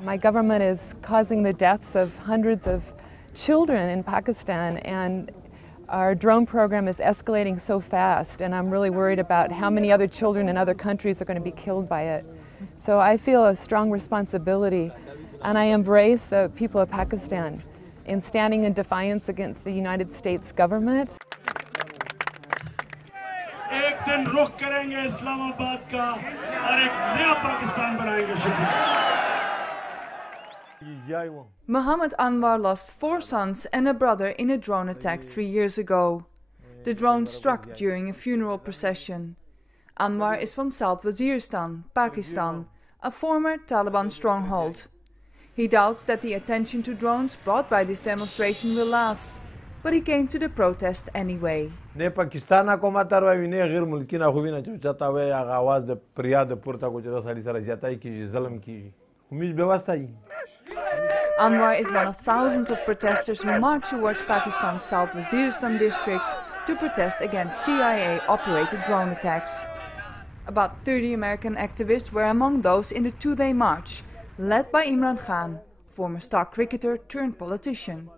My government is causing the deaths of hundreds of children in Pakistan, and our drone program is escalating so fast, and I'm really worried about how many other children in other countries are going to be killed by it. So I feel a strong responsibility, and I embrace the people of Pakistan in standing in defiance against the United States government. एक दिन रुख करेंगे इस्लामाबाद का और एक नया पाकिस्तान बनाएंगे। शुक्रिया। Muhammad Anwar lost 4 sons and a brother in a drone attack 3 years ago. The drone struck during a funeral procession. Anwar is from South Waziristan, Pakistan, a former Taliban stronghold. He doubts that the attention to drones brought by this demonstration will last, but he came to the protest anyway. Ne Pakistan ko matarwa ne ghair mulki na khubi na chata we आवाज de priyad purta ko jara sari sara jatai ki zulm ki umis vyavastha hi. Anwar is one of thousands of protesters who marched towards Pakistan's South Waziristan district to protest against CIA-operated drone attacks. About 30 American activists were among those in the 2-day march, led by Imran Khan, former star cricketer turned politician.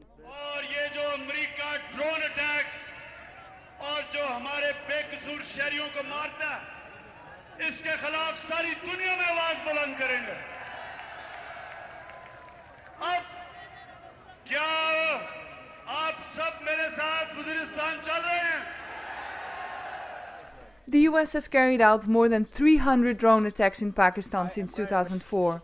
The US has carried out more than 300 drone attacks in Pakistan since 2004.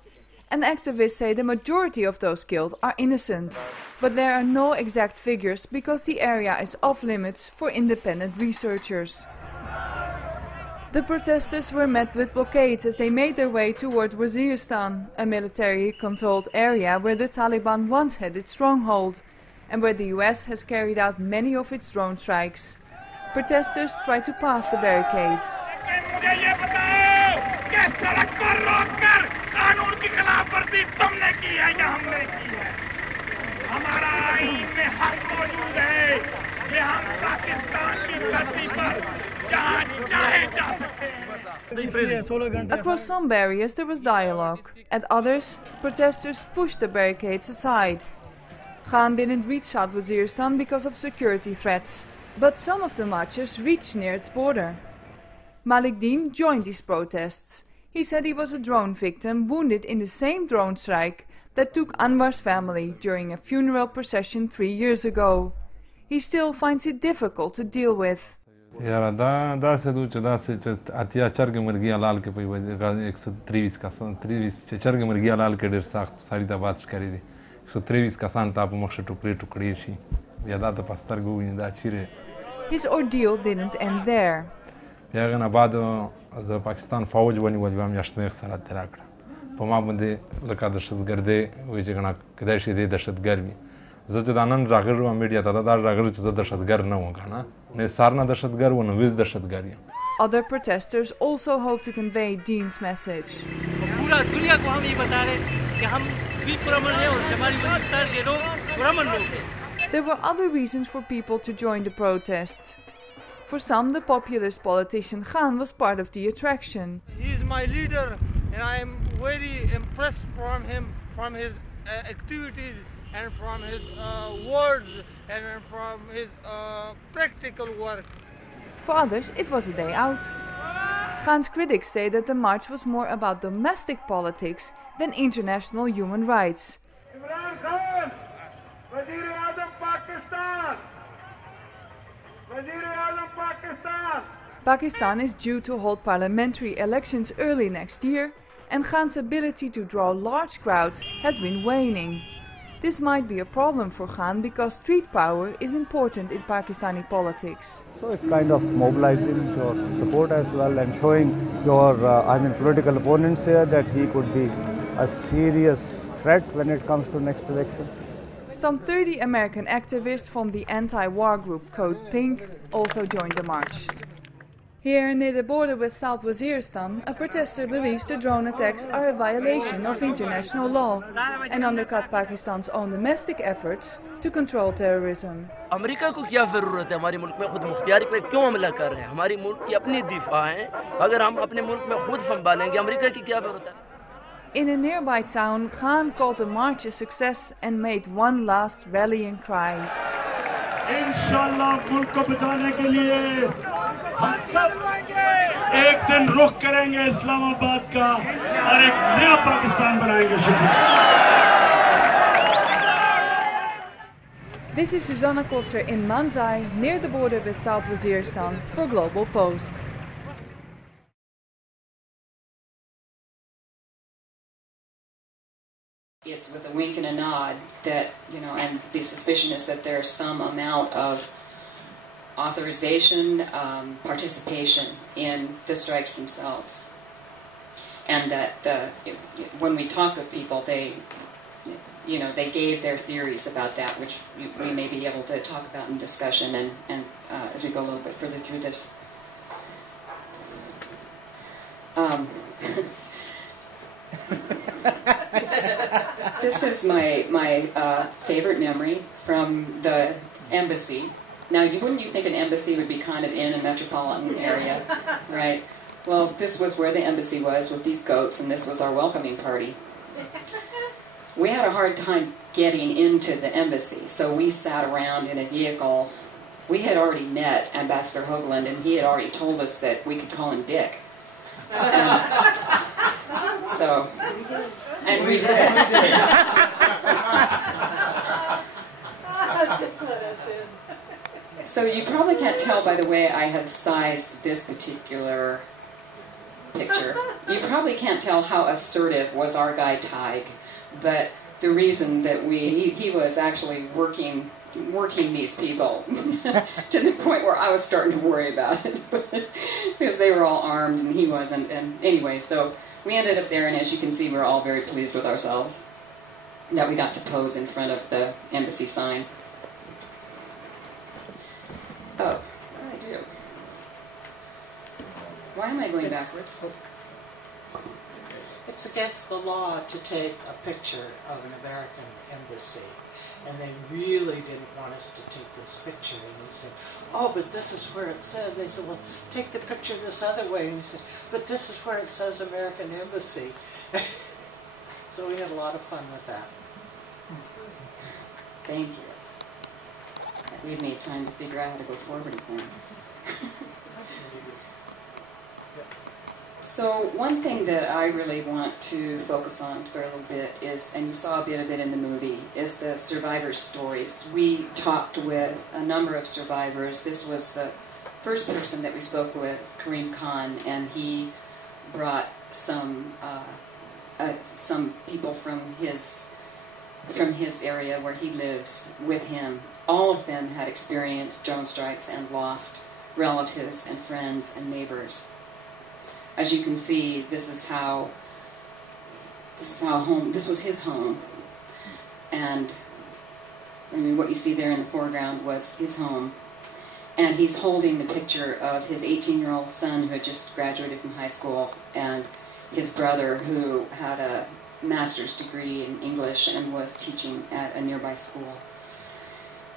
And activists say the majority of those killed are innocent. But there are no exact figures because the area is off limits for independent researchers. The protesters were met with blockades as they made their way toward Waziristan, a military-controlled area where the Taliban once had its stronghold, and where the US has carried out many of its drone strikes. Protesters tried to pass the barricades. Across some barriers there was dialogue. At others, protesters pushed the barricades aside. Khan didn't reach South Waziristan because of security threats, but some of the marchers reached near its border. Malik Deen joined these protests. He said he was a drone victim wounded in the same drone strike that took Anwar's family during a funeral procession 3 years ago. He still finds it difficult to deal with. Da se duce, da se atia ceargă mărghia la alcă pe 123 ca să 30 ce ceargă mărghia la alcă der sact sarita bat care 123 ca să antapă mășă tucre și i-a dat pastar guvni da cire. His ordeal didn't end there. Ja gana bado za Pakistan fauj bani wajbam yashnex salat terakra. Poma bande laka dashad garde wije gana kadashi de dashad garmi. Zato danan ragaru media tada dar ragaru cha dashad gar na hoga na. Ne sarna dashad gar won viz dashad gari. Other protesters also hope to convey Dean's message. पूरा दुनिया को हम ये बता रहे कि हम भी पुरअमन हैं और हमारी पाकिस्तान के लोग पुरअमन लोग हैं. There were other reasons for people to join the protest. For some, the populist politician Khan was part of the attraction. He is my leader and I am very impressed from him, from his activities and from his words and from his practical work. For others, it was a day out. Khan's critics say that the march was more about domestic politics than international human rights. Pakistan is due to hold parliamentary elections early next year, and Khan's ability to draw large crowds has been waning. This might be a problem for Khan because street power is important in Pakistani politics. So it's kind of mobilizing your support as well and showing your political opponents here that he could be a serious threat when it comes to next election. Some 30 American activists from the anti-war group Code Pink also joined the march. Here near the border with South Waziristan, a protester believes the drone attacks are a violation of international law and undercut Pakistan's own domestic efforts to control terrorism. America को क्या ज़रूरत है हमारे मुल्क में खुद मुख्तियारी पे क्यों हमला कर रहे हैं? हमारी मुल्क की अपनी दिफा है, अगर हम अपने मुल्क में खुद संभालेंगे अमेरिका की क्या ज़रूरत है? In a nearby town, Khan called the march a success and made one last rallying cry. इंशाल्लाह मुल्क को बचाने के लिए हम सब एक दिन रुख करेंगे इस्लामाबाद का और एक नया पाकिस्तान बनाएंगे। शुक्रिया। This is Susanna Koster in Manzai, near the border with South Waziristan, for Global Post. It's with a wink and a nod that, and the suspicion is that there's some amount of authorization, participation in the strikes themselves. And that when we talk with people, they gave their theories about that, which we may be able to talk about in discussion and as we go a little bit further through this. This is my favorite memory from the embassy. Now, wouldn't you think an embassy would be kind of in a metropolitan area, right? Well, this was where the embassy was with these goats, and this was our welcoming party. We had a hard time getting into the embassy, so we sat around in a vehicle. We had already met Ambassador Hoagland, and he had already told us that we could call him Dick. And we did. So you probably can't tell by the way I have sized this particular picture. You probably can't tell how assertive was our guy Tig, but the reason that he was actually working these people to the point where I was starting to worry about it because they were all armed and he wasn't. And anyway, so we ended up there, and as you can see, we're all very pleased with ourselves that we got to pose in front of the embassy sign. Oh, what did I do? Why am I going backwards? It's against the law to take a picture of an American embassy. And they really didn't want us to take this picture. And we said, oh, but this is where it says. They said, well, take the picture this other way. And we said, but this is where it says American Embassy. So we had a lot of fun with that. Thank you. That gave me time to figure out how to go forward again. So one thing that I really want to focus on for a little bit is, and you saw a bit of it in the movie, is the survivors' stories. We talked with a number of survivors. This was the first person that we spoke with, Kareem Khan, and he brought some people from his area where he lives with him. All of them had experienced drone strikes and lost relatives and friends and neighbors. As you can see, this was his home. And I mean, what you see there in the foreground was his home. And he's holding the picture of his 18-year-old son who had just graduated from high school, and his brother who had a master's degree in English and was teaching at a nearby school.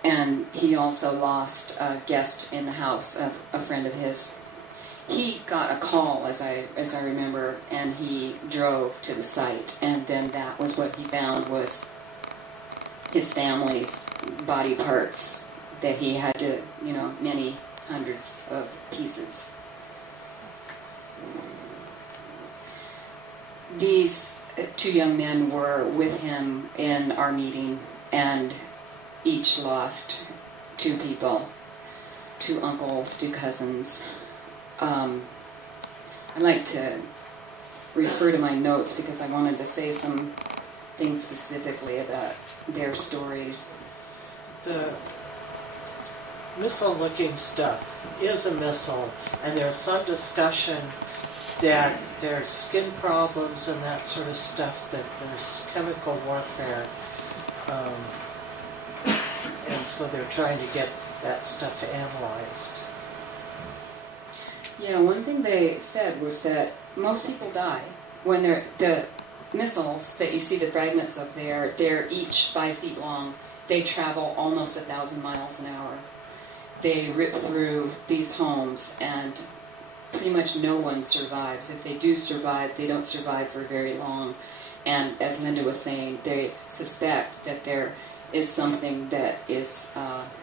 And he also lost a guest in the house, a friend of his. He got a call, as I remember, and he drove to the site, and then that was what he found was his family's body parts that he had to, many hundreds of pieces. These two young men were with him in our meeting, and each lost two people, two uncles, two cousins. I'd like to refer to my notes because I wanted to say some things specifically about their stories. The missile-looking stuff is a missile, and there's some discussion that there's skin problems and that sort of stuff, that there's chemical warfare, and so they're trying to get that stuff analyzed. Yeah, one thing they said was that most people die when the missiles that you see the fragments of they're each 5 feet long. They travel almost 1,000 miles an hour. They rip through these homes, and pretty much no one survives. If they do survive, they don't survive for very long. And as Linda was saying, they suspect that there is something that is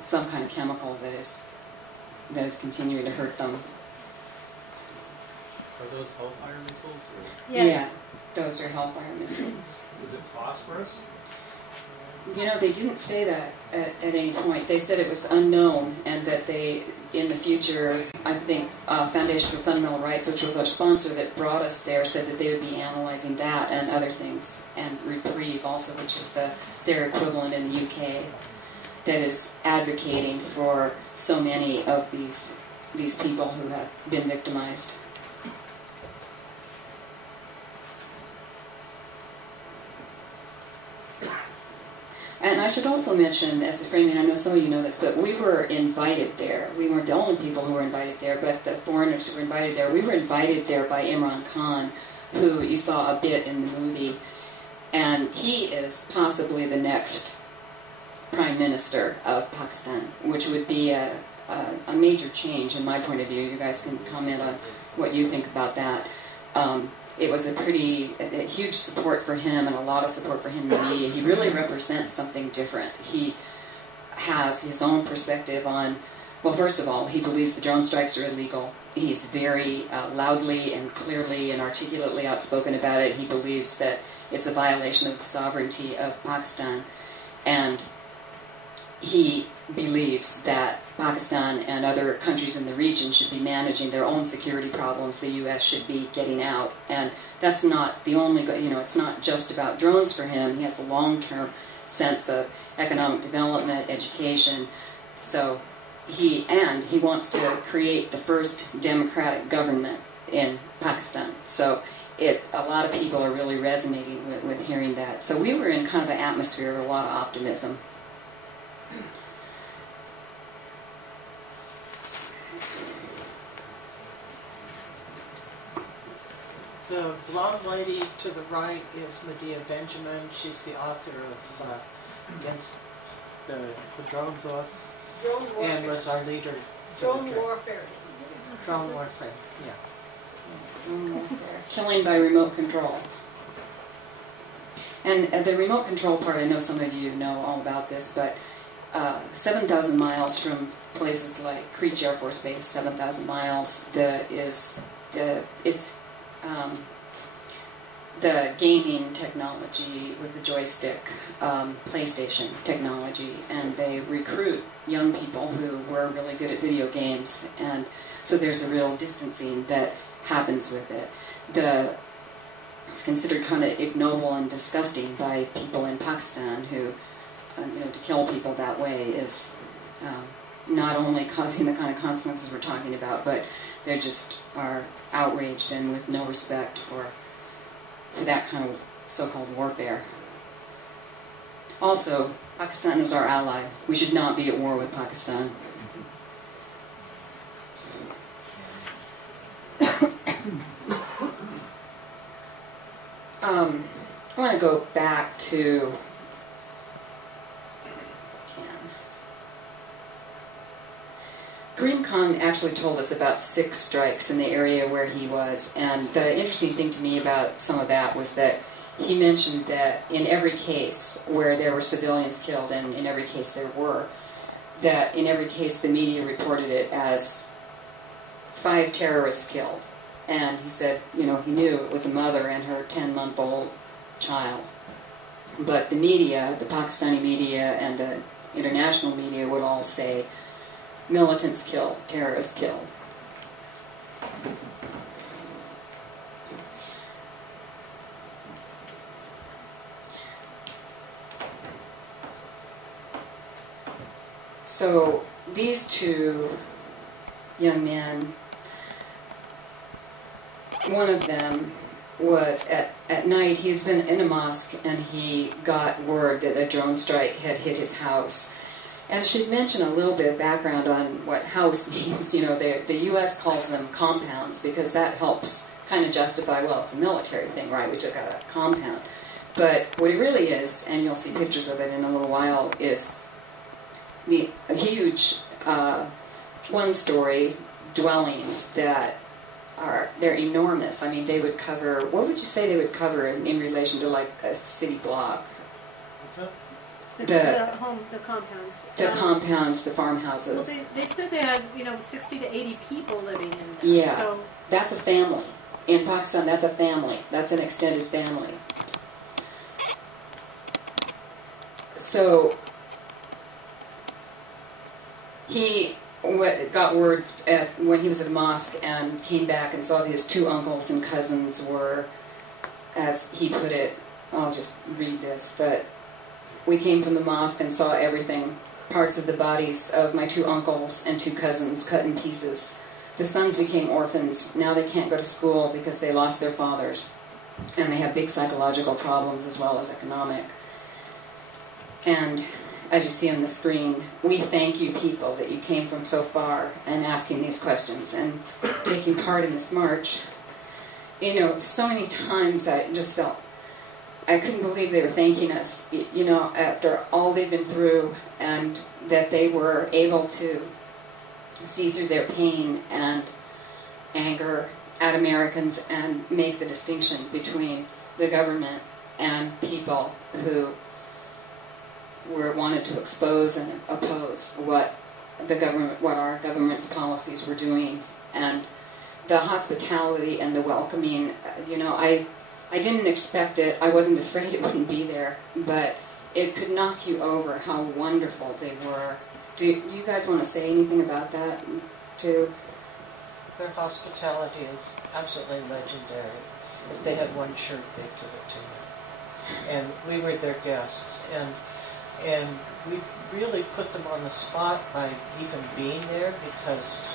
some kind of chemical that is continuing to hurt them. Are those Hellfire missiles? Or? Yes. Yeah, those are Hellfire missiles. Is it phosphorus? You know, they didn't say that at any point. They said it was unknown, and that they, in the future, I think Foundation for Fundamental Rights, which was our sponsor that brought us there, said that they would be analyzing that and other things, and Reprieve also, which is their equivalent in the UK, that is advocating for so many of these people who have been victimized. And I should also mention, as a framing, I know some of you know this, but we were invited there. We weren't the only people who were invited there, but the foreigners who were invited there. We were invited there by Imran Khan, who you saw a bit in the movie. And he is possibly the next Prime Minister of Pakistan, which would be a major change in my point of view. You guys can comment on what you think about that. It was a huge support for him, and a lot of support for him in the media. He really represents something different. He has his own perspective on, well, first of all, he believes the drone strikes are illegal. He's very loudly and clearly and articulately outspoken about it. He believes that it's a violation of the sovereignty of Pakistan. And he believes that Pakistan and other countries in the region should be managing their own security problems. The U.S. should be getting out. And that's not the only, it's not just about drones for him. He has a long-term sense of economic development, education. So he wants to create the first democratic government in Pakistan. So a lot of people are really resonating with hearing that. So we were in kind of an atmosphere of a lot of optimism. The blonde lady to the right is Medea Benjamin. She's the author of Against the Drone book. Drone warfare. And was our leader. Drone warfare. Drone warfare, yeah. Drone warfare. Killing by remote control. And the remote control part, I know some of you know all about this, but 7,000 miles from places like Creech Air Force Base, 7,000 miles, the gaming technology with the joystick, PlayStation technology, and they recruit young people who were really good at video games, and so there's a real distancing that happens with it. It's considered kind of ignoble and disgusting by people in Pakistan who, to kill people that way is not only causing the kind of consequences we're talking about, but they just are outraged and with no respect for that kind of so-called warfare. Also, Pakistan is our ally. We should not be at war with Pakistan. I want to go back to Karim Khan actually told us about 6 strikes in the area where he was, and the interesting thing to me about some of that was that he mentioned that in every case where there were civilians killed, and in every case there were, that in every case the media reported it as 5 terrorists killed. And he said, he knew it was a mother and her 10-month-old child. But the media, the Pakistani media and the international media would all say, militants killed, terrorists killed. So these 2 young men, one of them was at night, he's been in a mosque and he got word that a drone strike had hit his house. And I should mention a little bit of background on what house means. The U.S. calls them compounds because that helps kind of justify, well, it's a military thing, right? We took out a compound. But what it really is, and you'll see pictures of it in a little while, is a huge one-story dwellings that they're enormous. I mean, they would cover, what would you say they would cover in relation to like a city block? The compounds. The compounds, the farmhouses. Well, they said they had, 60 to 80 people living in them. Yeah, So that's a family. In Pakistan, that's a family. That's an extended family. So he got word when he was at a mosque and came back and saw that his 2 uncles and cousins were, as he put it, I'll just read this, but we came from the mosque and saw everything, parts of the bodies of my 2 uncles and 2 cousins cut in pieces. The sons became orphans. Now they can't go to school because they lost their fathers. And they have big psychological problems as well as economic. And as you see on the screen, we thank you people that you came from so far and asking these questions and taking part in this march. So many times I just felt, I couldn't believe they were thanking us, after all they've been through, and that they were able to see through their pain and anger at Americans and make the distinction between the government and people who wanted to expose and oppose what our government's policies were doing. And the hospitality and the welcoming, I didn't expect it. I wasn't afraid it wouldn't be there, but it could knock you over how wonderful they were. Do you guys want to say anything about that, too? Their hospitality is absolutely legendary. If they had one shirt, they'd give it to me. And we were their guests. And we really put them on the spot by even being there, because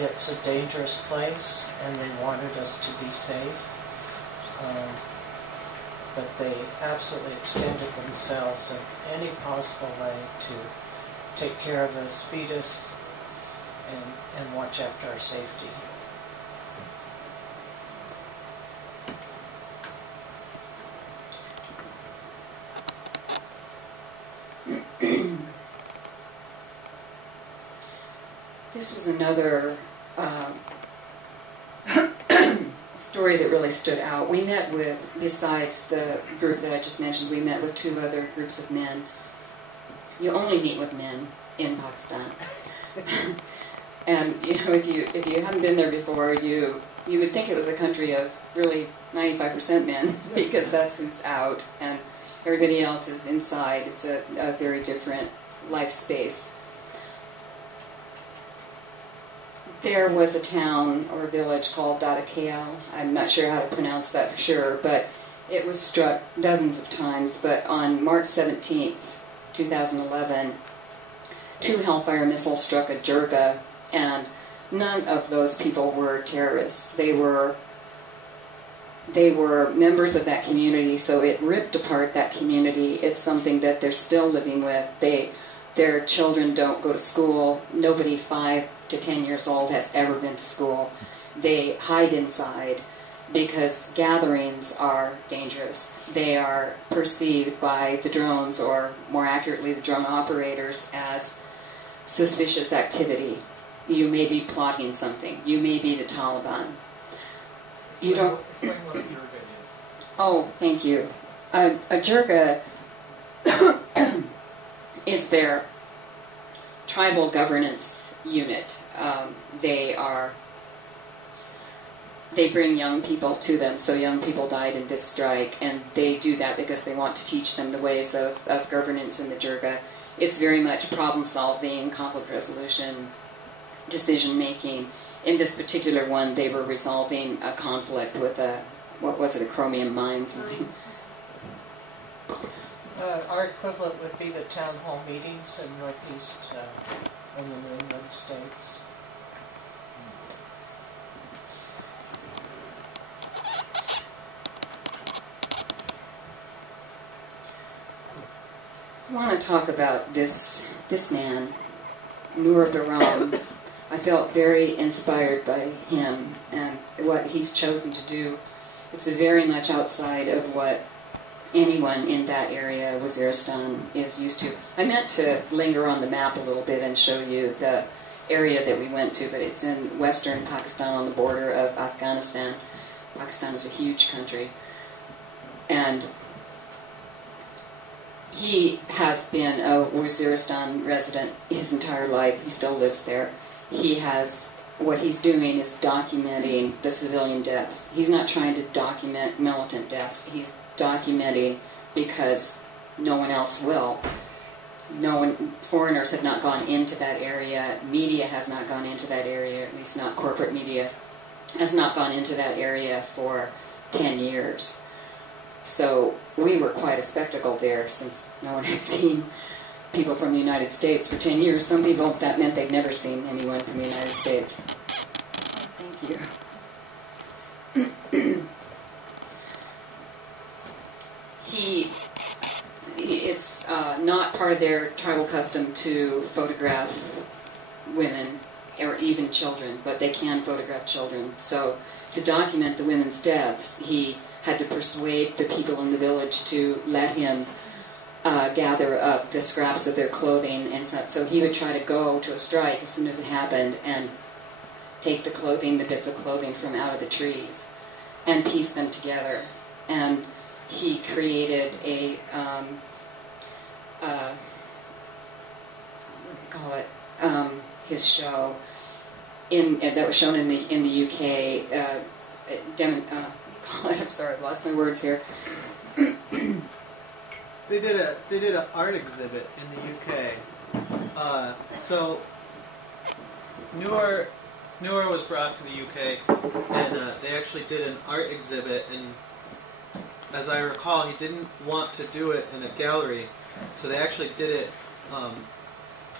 it's a dangerous place and they wanted us to be safe. But they absolutely extended themselves in any possible way to take care of us, feed us, and watch after our safety. This was another story that really stood out. We met with, besides the group that I just mentioned, we met with 2 other groups of men. You only meet with men in Pakistan. And if you haven't been there before, you would think it was a country of really 95% men, because that's who's out, and everybody else is inside. It's a very different life space. There was a town or village called Delegates. I'm not sure how to pronounce that for sure, but it was struck dozens of times. But on March 17th, 2011, 2 Hellfire missiles struck a jirga, and none of those people were terrorists. They were members of that community, so it ripped apart that community. It's something that they're still living with. Their children don't go to school. Nobody 5 to 10 years old has ever been to school. They hide inside because gatherings are dangerous. They are perceived by the drones, or more accurately the drone operators, as suspicious activity. You may be plotting something. You may be the Taliban. You don't... Explain what a jirga is. Oh, thank you. A jirga is their tribal governance unit. They bring young people to them. So young people died in this strike, and they do that because they want to teach them the ways of governance in the jirga. It's very much problem solving, conflict resolution, decision making. In this particular one, they were resolving a conflict with a chromium mine, something. Our equivalent would be the town hall meetings in Northeast in the New England states. I want to talk about this man, Nur Baram. I felt very inspired by him and what he's chosen to do. It's very much outside of what anyone in that area, Waziristan, is used to. I meant to linger on the map a little bit and show you area that we went to, but it's in western Pakistan on the border of Afghanistan. Pakistan is a huge country. And he has been a Waziristan resident his entire life. He still lives there. What he's doing is documenting the civilian deaths. He's not trying to document militant deaths. He's documenting because no one else will. Foreigners have not gone into that area. Media has not gone into that area, at least not corporate media, has not gone into that area for 10 years. So we were quite a spectacle there, since no one had seen people from the United States for 10 years. Some people, that meant they'd never seen anyone from the United States. Thank you. It's not part of their tribal custom to photograph women or even children, but they can photograph children. So to document the women's deaths, he had to persuade the people in the village to let him gather up the scraps of their clothing and stuff. So he would try to go to a strike as soon as it happened and take the bits of clothing from out of the trees and piece them together. And he created his show that was shown in the UK. I'm sorry, I lost my words here. They did an art exhibit in the UK. So Noor was brought to the UK, and they actually did an art exhibit. And as I recall, he didn't want to do it in a gallery, so they actually did it, I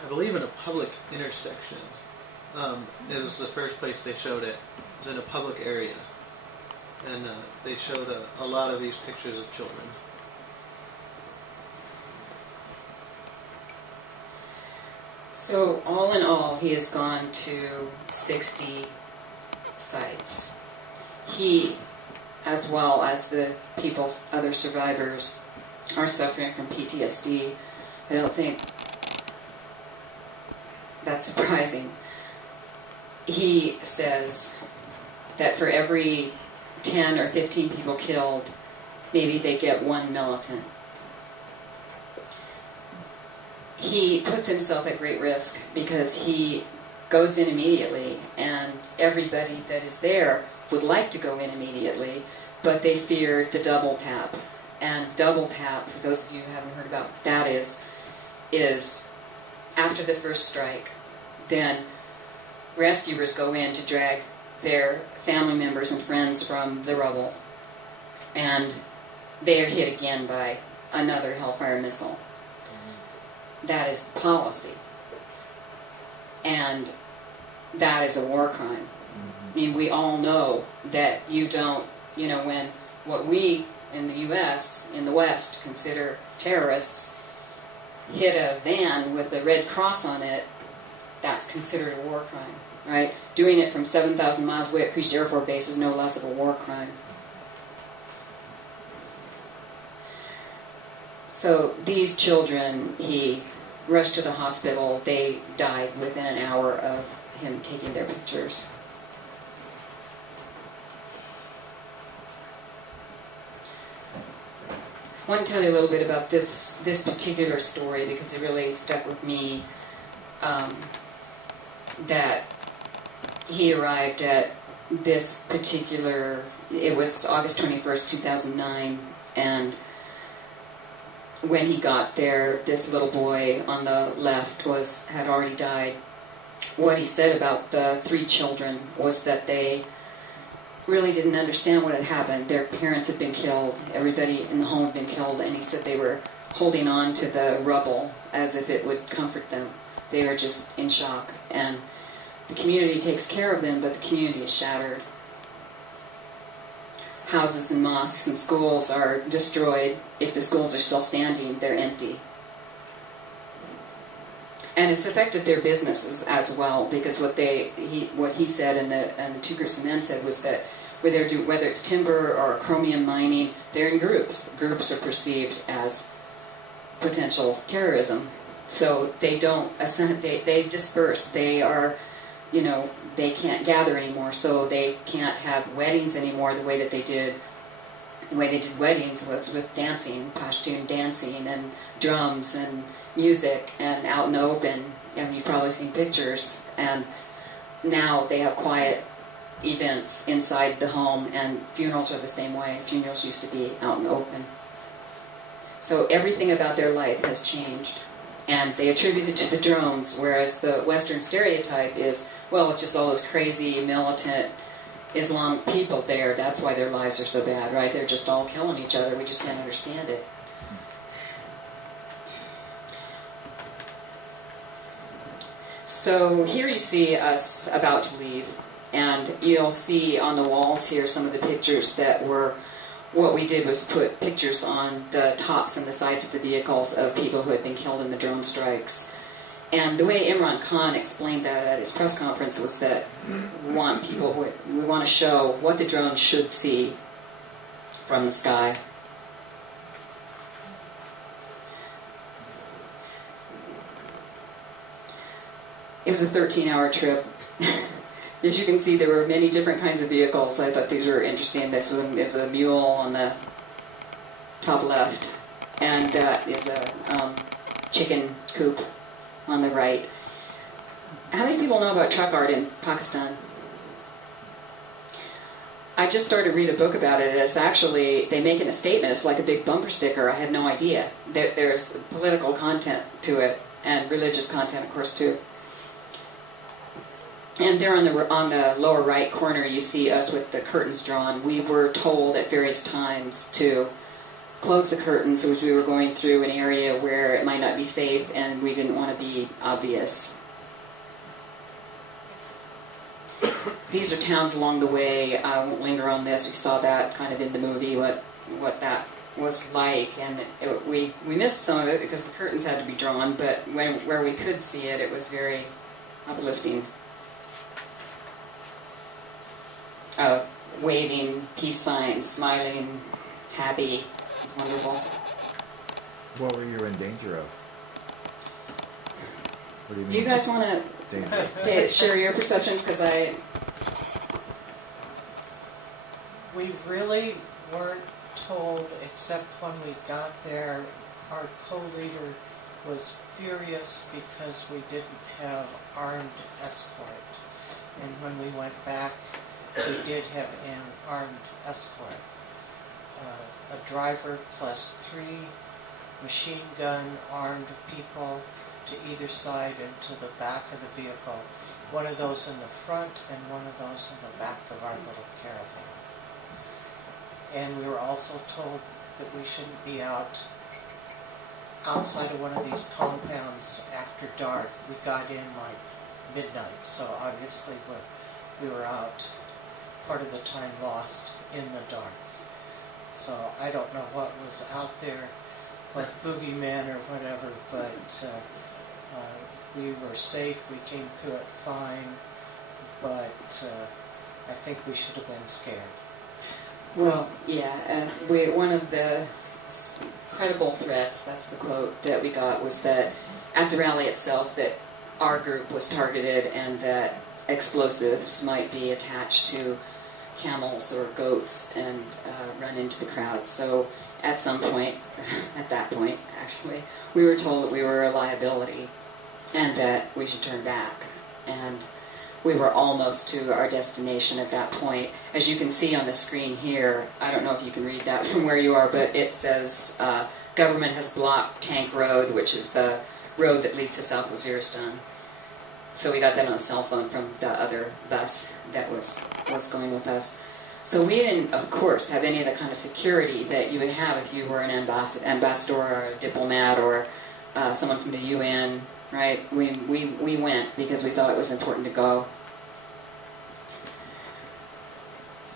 believe, in a public intersection. It was the first place they showed it. It was in a public area, and they showed a lot of these pictures of children. So all in all, he has gone to 60 sites. He, as well as the other survivors, are suffering from PTSD. I don't think that's surprising. He says that for every 10 or 15 people killed, maybe they get one militant. He puts himself at great risk because he goes in immediately, and everybody that is there would like to go in immediately, but they feared the double tap. And double tap, for those of you who haven't heard about that, is after the first strike, then rescuers go in to drag their family members and friends from the rubble, and they are hit again by another Hellfire missile. That is policy. And that is a war crime. I mean, we all know that you don't, when what we in the U.S., in the West, consider terrorists hit a van with a red cross on it, that's considered a war crime, right? Doing it from 7,000 miles away at Creech Air Force Base is no less of a war crime. So these children, he rushed to the hospital. They died within an hour of him taking their pictures. I want to tell you a little bit about this particular story because it really stuck with me. That he arrived at this particular, it was August 21st, 2009, and when he got there, this little boy on the left had already died. What he said about the 3 children was that they really didn't understand what had happened. Their parents had been killed, everybody in the home had been killed, and he said they were holding on to the rubble as if it would comfort them. They were just in shock, and the community takes care of them, but the community is shattered. Houses and mosques and schools are destroyed. If the schools are still standing, they're empty. And it's affected their businesses as well, because what he said and the 2 groups of men said was that whether it's timber or chromium mining, they're in groups. Groups are perceived as potential terrorism. So they don't, they disperse. They are, they can't gather anymore, so they can't have weddings anymore the way that they did. The way they did weddings was with dancing, Pashtun dancing, and drums and music, and out in the open. And you've probably seen pictures. And now they have quiet events inside the home, and funerals are the same way. Funerals used to be out in the open. So everything about their life has changed. And they attribute it to the drones, whereas the Western stereotype is, well, it's just all those crazy, militant Islam people there. That's why their lives are so bad, right? They're just all killing each other. We just can't understand it. So here you see us about to leave. And you'll see on the walls here some of the pictures that were, what we did was put pictures on the tops and the sides of the vehicles of people who had been killed in the drone strikes. And the way Imran Khan explained that at his press conference was that we want to show what the drones should see from the sky. It was a 13-hour trip. As you can see, there were many different kinds of vehicles. I thought these were interesting. This one is a mule on the top left, and is a chicken coop on the right. How many people know about truck art in Pakistan? I just started to read a book about it. It's actually, they make it a statement. It's like a big bumper sticker. I had no idea. There's political content to it, and religious content, of course, too. And there on the lower right corner, you see us with the curtains drawn. We were told at various times to close the curtains as we were going through an area where it might not be safe, and we didn't want to be obvious. These are towns along the way. I won't linger on this. We saw that kind of in the movie, what that was like, and we missed some of it because the curtains had to be drawn, but where we could see it, it was very uplifting. Waving peace signs, smiling, happy. It's wonderful. What were you in danger of? What do you mean? You guys want to share your perceptions? Because we really weren't told, except when we got there. Our co-leader was furious because we didn't have armed escort. And when we went back, we did have an armed escort. A driver plus 3 machine gun armed people to either side and to the back of the vehicle. One of those in the front and one of those in the back of our little caravan. And we were also told that we shouldn't be outside of one of these compounds after dark. We got in like midnight, so obviously we were out part of the time lost in the dark. So I don't know what was out there, what boogeyman or whatever, but we were safe. We came through it fine, but I think we should have been scared. Well, yeah, one of the credible threats, that's the quote that we got, was that at the rally itself that our group was targeted and that explosives might be attached to camels or goats and run into the crowd. So at some point, at that point actually, we were told that we were a liability and that we should turn back. And we were almost to our destination at that point. As you can see on the screen here, I don't know if you can read that from where you are, but it says government has blocked Tank Road, which is the road that leads to South Waziristan. So we got that on a cell phone from the other bus that was going with us. So we didn't, of course, have any of the kind of security that you would have if you were an ambassador or a diplomat or someone from the UN, right? We went because we thought it was important to go.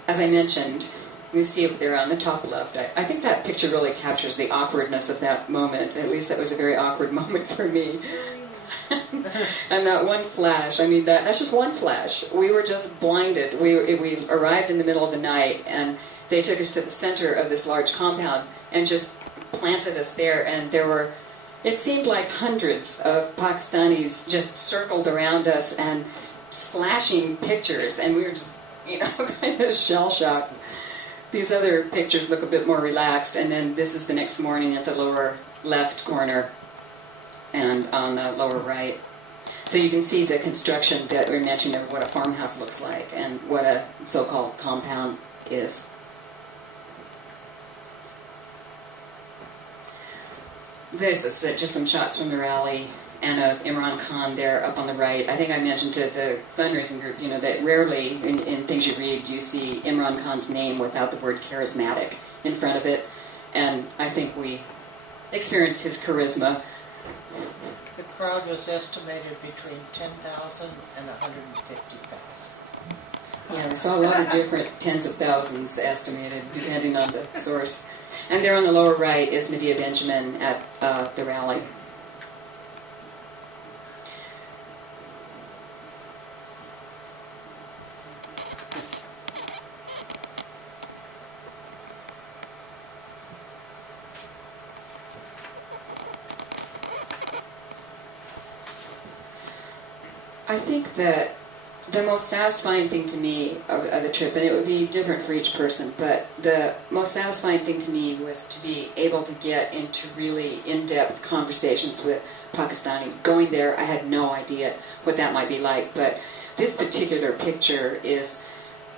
As I mentioned, you see up there on the top left, I think that picture really captures the awkwardness of that moment. At least that was a very awkward moment for me. And that one flash, I mean, that's just one flash. We were just blinded. We arrived in the middle of the night, and they took us to the center of this large compound and just planted us there. And there were it seemed like hundreds of Pakistanis just circled around us and flashing pictures, and we were just, kind of shell-shocked. These other pictures look a bit more relaxed, and then this is the next morning at the lower left corner and on the lower right. So you can see the construction that we mentioned of what a farmhouse looks like and what a so-called compound is. This is just some shots from the rally and of Imran Khan there up on the right. I think I mentioned to the fundraising group, that rarely in things you read you see Imran Khan's name without the word charismatic in front of it. And I think we experienced his charisma. The crowd was estimated between 10,000 and 150,000. Yeah, we saw a lot of different tens of thousands estimated, depending on the source. And there on the lower right is Medea Benjamin at the rally. I think that the most satisfying thing to me of the trip, and it would be different for each person, but the most satisfying thing to me was to be able to get into really in-depth conversations with Pakistanis. Going there, I had no idea what that might be like, but this particular picture is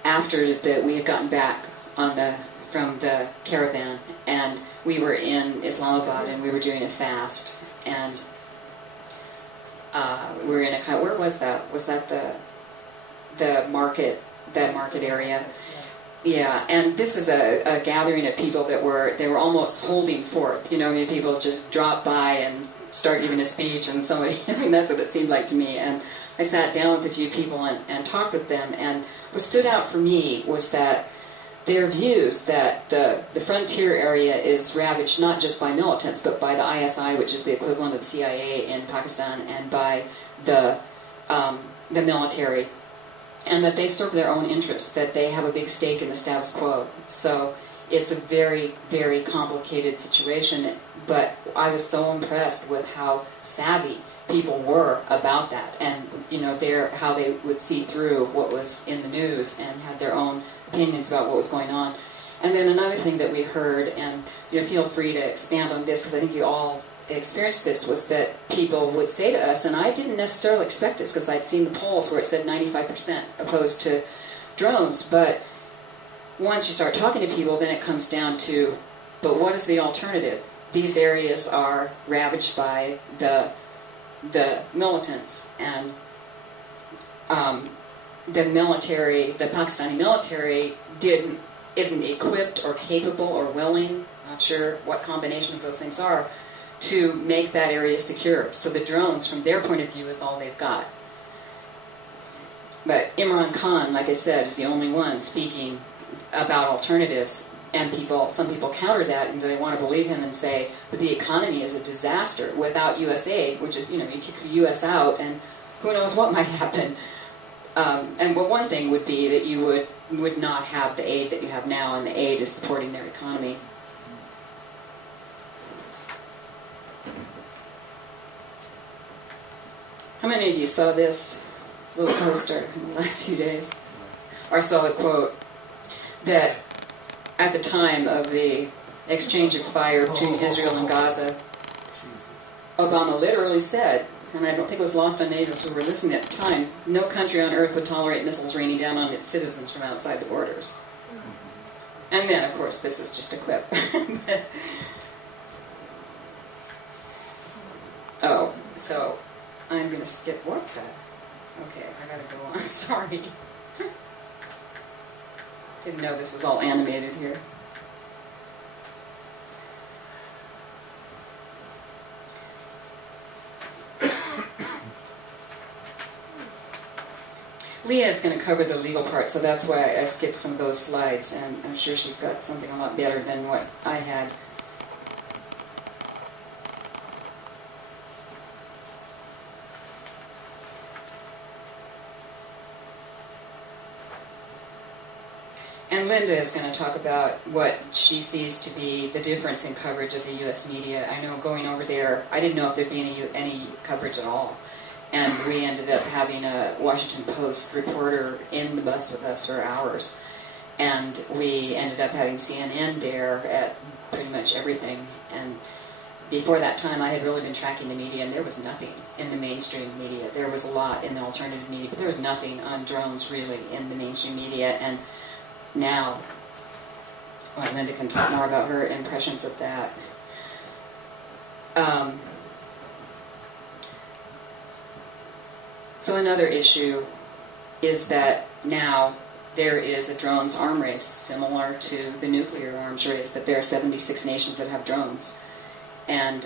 after we had gotten back from the caravan, and we were in Islamabad, and we were doing a fast, and we were in where was that? Was that the market area? Yeah, and this is a gathering of people they were almost holding forth. People just drop by and start giving a speech, and somebody, that's what it seemed like to me. And I sat down with a few people and talked with them, and what stood out for me was that their views that the frontier area is ravaged not just by militants, but by the ISI, which is the equivalent of the CIA in Pakistan, and by the military, and that they serve their own interests, that they have a big stake in the status quo. So it's a very, very complicated situation, but I was so impressed with how savvy people were about that, and how they would see through what was in the news and had their own opinions about what was going on. And then another thing that we heard, and feel free to expand on this because I think you all experienced this, was that people would say to us, and I didn't necessarily expect this because I'd seen the polls where it said 95% opposed to drones, but once you start talking to people, then it comes down to, but what is the alternative? These areas are ravaged by the militants, and the Pakistani military isn't equipped or capable or willing, not sure what combination of those things are, to make that area secure. So the drones, from their point of view, is all they've got. But Imran Khan, like I said, is the only one speaking about alternatives, and some people counter that, and they want to believe him and say, but the economy is a disaster without U.S. aid, which is, you kick the U.S. out, and who knows what might happen. One thing would be that you would not have the aid that you have now, and the aid is supporting their economy. How many of you saw this little poster in the last few days? Or saw the quote that at the time of the exchange of fire between Israel and Gaza, Obama literally said, and I don't think it was lost on natives who were listening at the time, no country on earth would tolerate missiles raining down on its citizens from outside the borders. And then, of course, this is just a quip. Oh, so I'm going to skip what? Okay, I got to go on. Sorry. Didn't know this was all animated here. Leah is going to cover the legal part, so that's why I skipped some of those slides, and I'm sure she's got something a lot better than what I had. And Linda is going to talk about what she sees to be the difference in coverage of the U.S. media. I know going over there, I didn't know if there'd be any coverage at all. And we ended up having a Washington Post reporter in the bus with us for hours. And we ended up having CNN there at pretty much everything. And before that time, I had really been tracking the media, and there was nothing in the mainstream media. There was a lot in the alternative media, but there was nothing on drones really in the mainstream media. And now, well, Linda can talk more about her impressions of that. So another issue is that now there is a drones arm race similar to the nuclear arms race, that there are 76 nations that have drones, and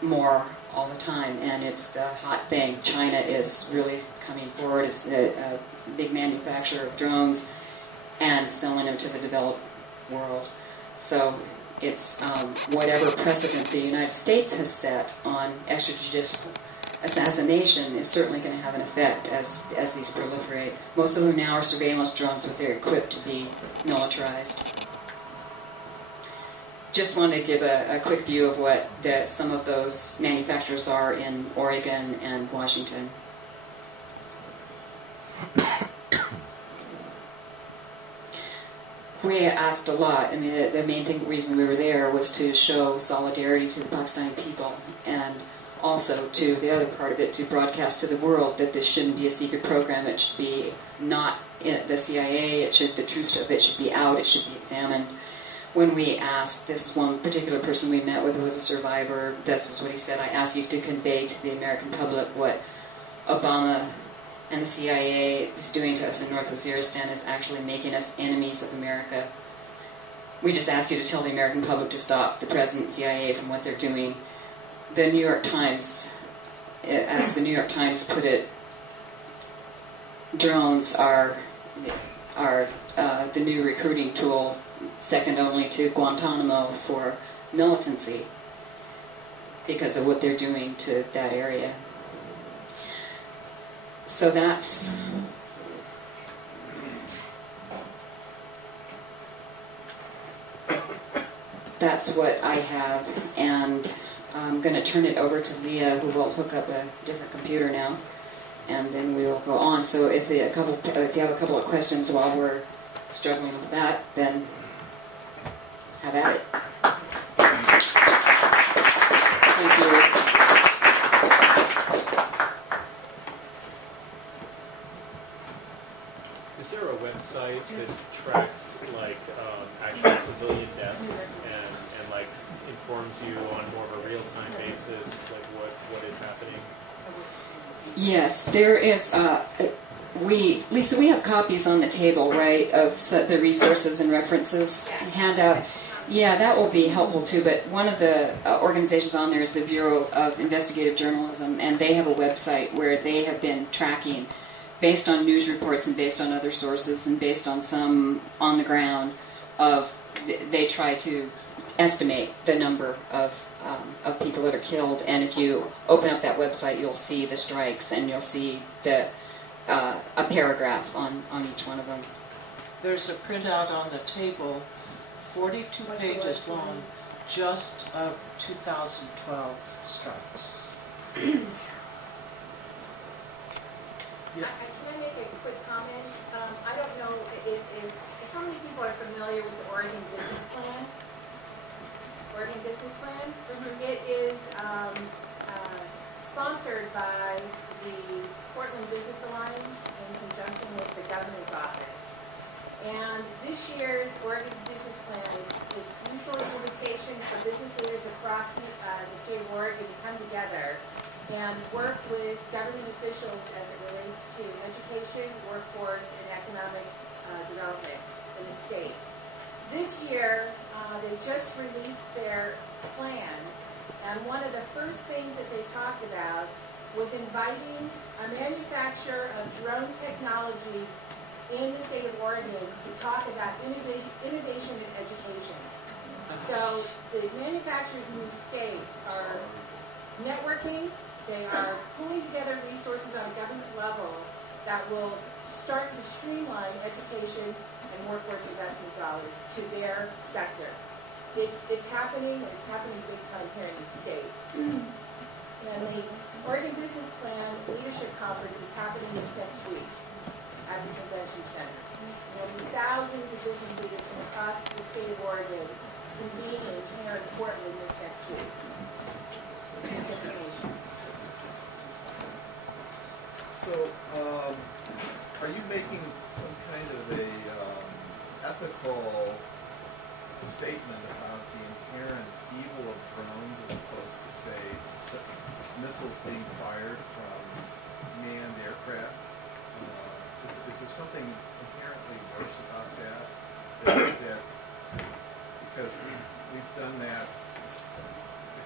more all the time, and it's the hot thing. China is really coming forward as the big manufacturer of drones and selling them to the developed world. So it's whatever precedent the United States has set on extrajudicial assassination is certainly going to have an effect as these proliferate. Most of them now are surveillance drones, but they're equipped to be militarized. Just wanted to give a quick view of what some of those manufacturers are in Oregon and Washington. We asked a lot. I mean, the main reason we were there was to show solidarity to the Pakistani people, and also to the other part of it, to broadcast to the world that this shouldn't be a secret program. It should be not the CIA. The truth of it should be out. It should be examined. When we asked, this one particular person we met with who was a survivor, this is what he said: I ask you to convey to the American public what Obama and the CIA is doing to us in North Waziristan is actually making us enemies of America. We just ask you to tell the American public to stop the President and CIA from what they're doing. The New York Times, as the New York Times put it, drones are the new recruiting tool, second only to Guantanamo for militancy, because of what they're doing to that area. So that's what I have, and I'm going to turn it over to Leah, who will hook up a different computer now, and then we will go on. So if you have a couple of questions while we're struggling with that, then have at it. Thank you. Is there a website that tracks like actual civilian deaths and like informs you on more of a real-time basis, like what is happening? Yes, there is. Lisa, we have copies on the table, right, of the resources and references handout. Yeah, that will be helpful too. But one of the organizations on there is the Bureau of Investigative Journalism, and they have a website where they have been tracking, based on news reports and based on other sources and based on some on the ground, they try to estimate the number of people that are killed. And if you open up that website, you'll see the strikes, and you'll see a paragraph on each one of them. There's a printout on the table, 42 pages long, just of 2012 strikes. Can I make a quick comment? I don't know if how many people are familiar with the Oregon Business Plan? It is sponsored by the Portland Business Alliance in conjunction with the governor's office. And this year's Oregon Business Plan, it's usually an invitation for business leaders across the state of Oregon to come together and work with government officials as it relates to education, workforce, and economic development in the state. This year, they just released their plan, and one of the first things that they talked about was inviting a manufacturer of drone technology in the state of Oregon to talk about innovation in education. So the manufacturers in the state are networking. They are pulling together resources on a government level that will start to streamline education and and workforce investment dollars to their sector. It's happening, and it's happening big time here in the state. And the Oregon Business Plan Leadership Conference is happening this next week at the Convention Center. There'll be thousands of business leaders from across the state of Oregon convening here in Portland this next week. This information. So, are you making some kind of a ethical statement about the inherent evil of drones as opposed to, say, missiles being fired from manned aircraft? Is there something inherently worse about that? Because we've done that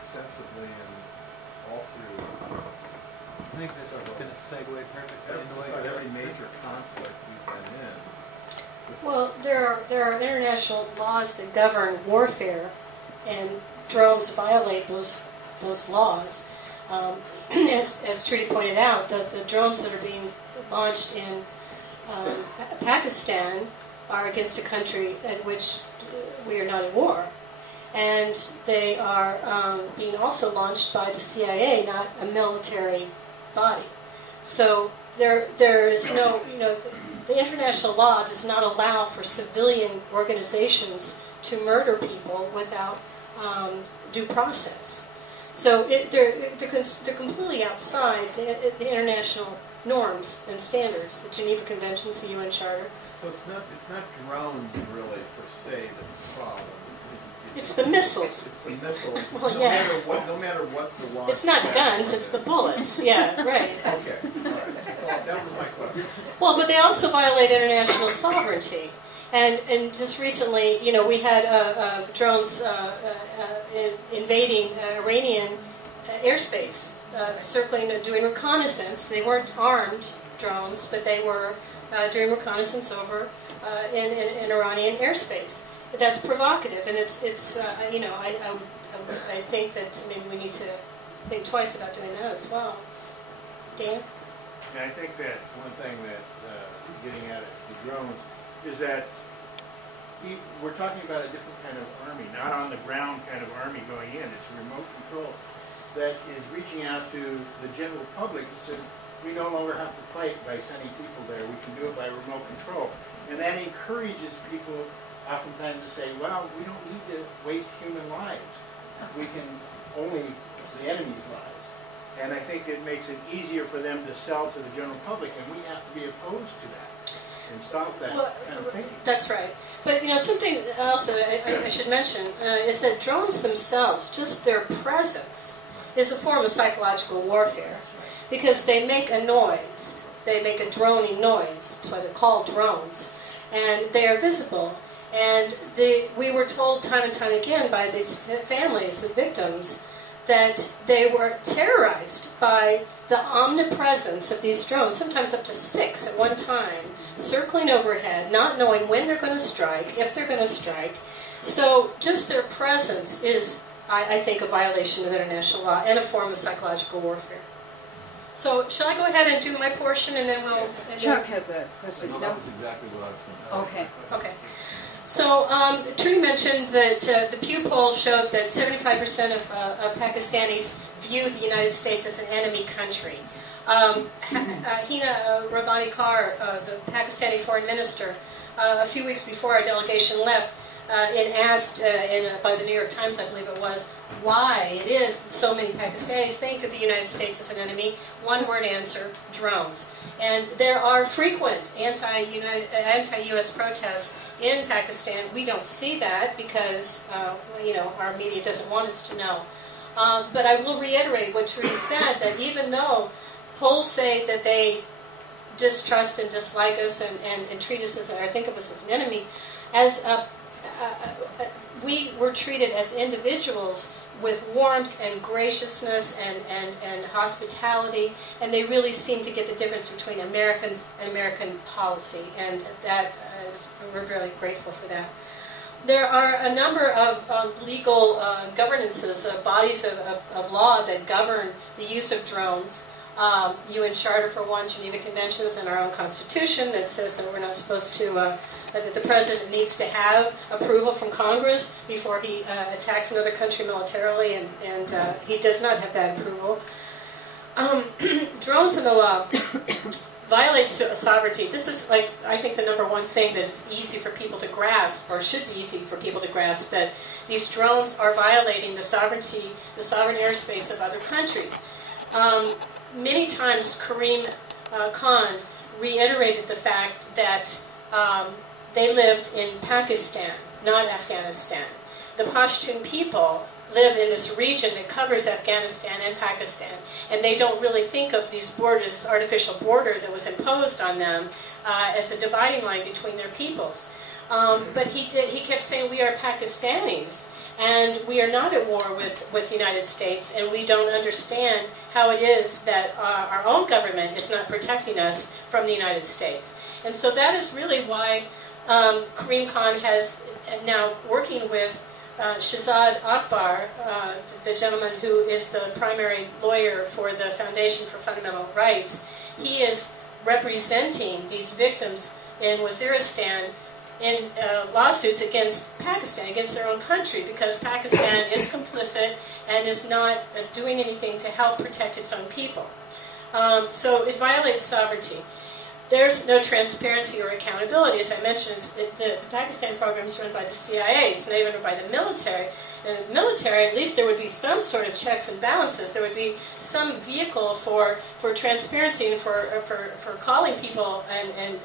extensively and all through. I think this is going to segue perfectly into what every major conflict we've been in. Well, there are international laws that govern warfare, and drones violate those laws. As Trudy pointed out, the drones that are being launched in Pakistan are against a country at which we are not at war. And they are being also launched by the CIA, not a military body. So there is no, the international law does not allow for civilian organizations to murder people without due process. So they're completely outside the international norms and standards, the Geneva Conventions, the UN Charter. So it's not drones really per se that's the problem. It's the missiles. It's the missiles. Well, yes. No matter what the launch. It's not guns, it's the bullets. Yeah, right. Okay. All right. Well, that was my question. Well, but they also violate international sovereignty. And just recently, we had drones invading Iranian airspace, circling, doing reconnaissance. They weren't armed drones, but they were doing reconnaissance over in Iranian airspace. But that's provocative, and it's I think that maybe we need to think twice about doing that as well. Dan? Yeah, I think that one thing that getting at the drones is that we're talking about a different kind of army, not on the ground kind of army going in. It's a remote control that is reaching out to the general public and says, we no longer have to fight by sending people there. We can do it by remote control. And that encourages people oftentimes to say, well, we don't need to waste human lives. We can only the enemy's lives. And I think it makes it easier for them to sell to the general public, and we have to be opposed to that and stop that kind of thinking. That's right. But something else that I should mention is that drones themselves, just their presence, is a form of psychological warfare because they make a noise. They make a droning noise. That's why they're called drones. And they are visible. And we were told time and time again by these families, the victims, that they were terrorized by the omnipresence of these drones, sometimes up to 6 at one time, circling overhead, not knowing when they're going to strike, if they're going to strike. So just their presence is, I think, a violation of international law and a form of psychological warfare. So shall I go ahead and do my portion, and then we'll... Chuck has a question. No, that was exactly what I was going to say. Okay. So Trudy mentioned that the Pew poll showed that 75% of Pakistanis view the United States as an enemy country. Hina Rabbani Kar, the Pakistani foreign minister, a few weeks before our delegation left, and asked by the New York Times, I believe it was, why it is that so many Pakistanis think that the United States is an enemy. One-word answer: drones. And there are frequent anti-U.S. protests in Pakistan. We don't see that because our media doesn't want us to know. But I will reiterate what Trudy said, that even though polls say that they distrust and dislike us and treat us as, or think of us as an enemy, we were treated as individuals with warmth and graciousness and hospitality, and they really seem to get the difference between Americans and American policy, and we're very grateful for that. There are a number of legal governances, bodies of law that govern the use of drones. UN Charter for one, Geneva Conventions, and our own Constitution that says that we're not supposed to that the president needs to have approval from Congress before he attacks another country militarily, and he does not have that approval. Drones in the law violates sovereignty. This is, like, I think the number one thing that is easy for people to grasp, or should be easy for people to grasp, that these drones are violating the sovereignty, the sovereign airspace of other countries. Many times Karim Khan reiterated the fact that they lived in Pakistan, not Afghanistan. The Pashtun people live in this region that covers Afghanistan and Pakistan, and they don't really think of these borders, this artificial border that was imposed on them, as a dividing line between their peoples. But he kept saying, we are Pakistanis, and we are not at war with the United States, and we don't understand how it is that our own government is not protecting us from the United States. And so that is really why Karim Khan has now working with Shahzad Akbar, the gentleman who is the primary lawyer for the Foundation for Fundamental Rights. He is representing these victims in Waziristan in lawsuits against Pakistan, against their own country, because Pakistan is complicit and is not doing anything to help protect its own people. So it violates sovereignty. There's no transparency or accountability. As I mentioned, the Pakistan program is run by the CIA. It's not even run by the military. In the military, at least there would be some sort of checks and balances. There would be some vehicle for transparency and for calling people and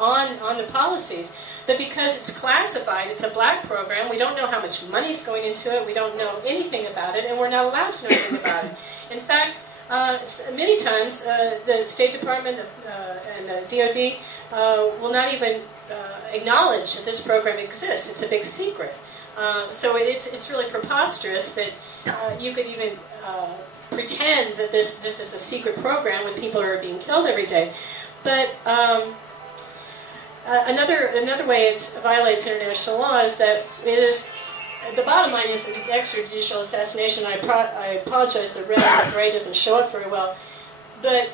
on the policies. But because it's classified, it's a black program, we don't know how much money's going into it, we don't know anything about it, and we're not allowed to know anything about it. In fact, many times the State Department and the DOD will not even acknowledge that this program exists. It's a big secret. So it's really preposterous that you could even pretend that this is a secret program when people are being killed every day. But another way it violates international law is that it is, the bottom line is it's extrajudicial assassination. I apologize, the red gray doesn't show up very well. But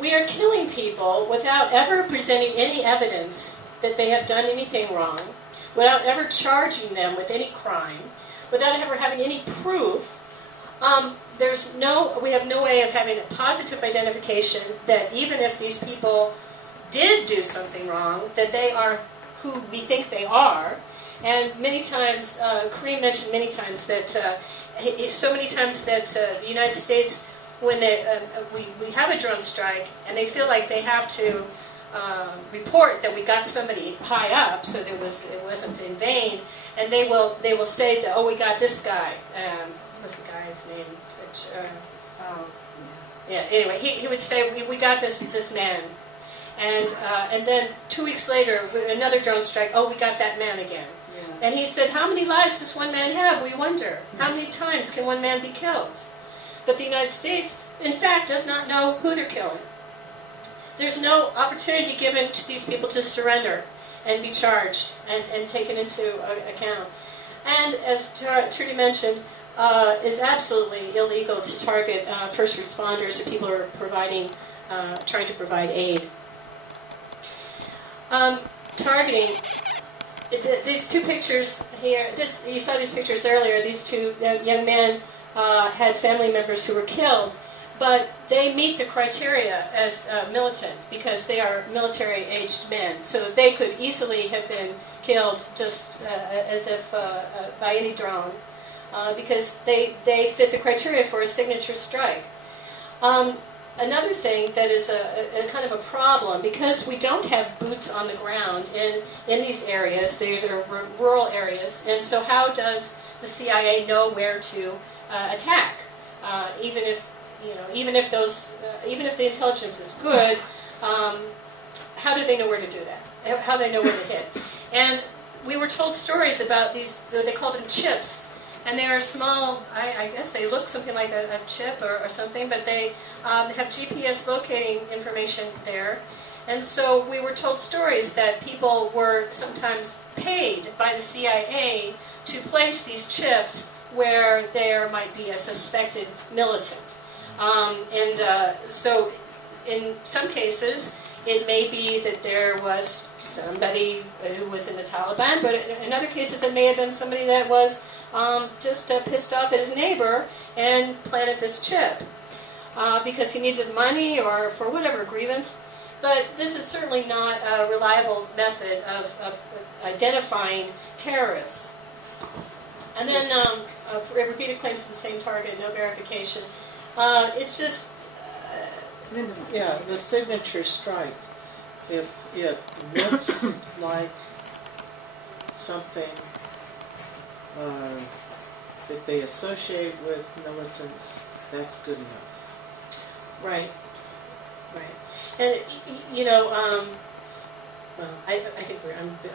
we are killing people without ever presenting any evidence that they have done anything wrong, without ever charging them with any crime, without ever having any proof. We have no way of having a positive identification that even if these people did do something wrong, that they are who we think they are. And many times, Kareem mentioned many times that, so many times that the United States, when we have a drone strike, and they feel like they have to report that we got somebody high up, so it wasn't in vain, and they will say that, oh, we got this guy. What's the guy's name? Anyway, he would say, we got this man. And then 2 weeks later, another drone strike, oh, we got that man again. Yeah. And he said, how many lives does one man have, we wonder? How many times can one man be killed? But the United States, in fact, does not know who they're killing. There's no opportunity given to these people to surrender and be charged and taken into account. And as Trudy mentioned, is absolutely illegal to target first responders or people who are trying to provide aid. Targeting, these two pictures here, you saw these pictures earlier, these two young men had family members who were killed, but they meet the criteria as militant because they are military-aged men, so they could easily have been killed just as if by any drone because they fit the criteria for a signature strike. Another thing that is a kind of a problem, because we don't have boots on the ground in these areas, these are rural areas, and so how does the CIA know where to attack? Even if the intelligence is good, how do they know where to do that? How do they know where to hit? And we were told stories about these, they call them chips. And they are small, I guess they look something like a chip or something, but they have GPS locating information there. And so we were told stories that people were sometimes paid by the CIA to place these chips where there might be a suspected militant. So in some cases, It may be that there was somebody who was in the Taliban, but in other cases it may have been somebody that was just pissed off at his neighbor and planted this chip because he needed money or for whatever grievance. But this is certainly not a reliable method of identifying terrorists. And then repeated claims to the same target, no verification. It's just... yeah, the signature strike. If it looks like something that they associate with militants, that's good enough. Right. Right. And, you know, well, I think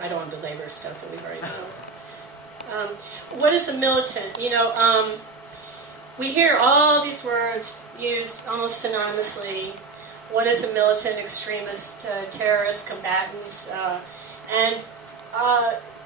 I don't want to belabor stuff that we've already done. What is a militant? You know, we hear all these words used almost synonymously. What is a militant, extremist, terrorist, combatant? And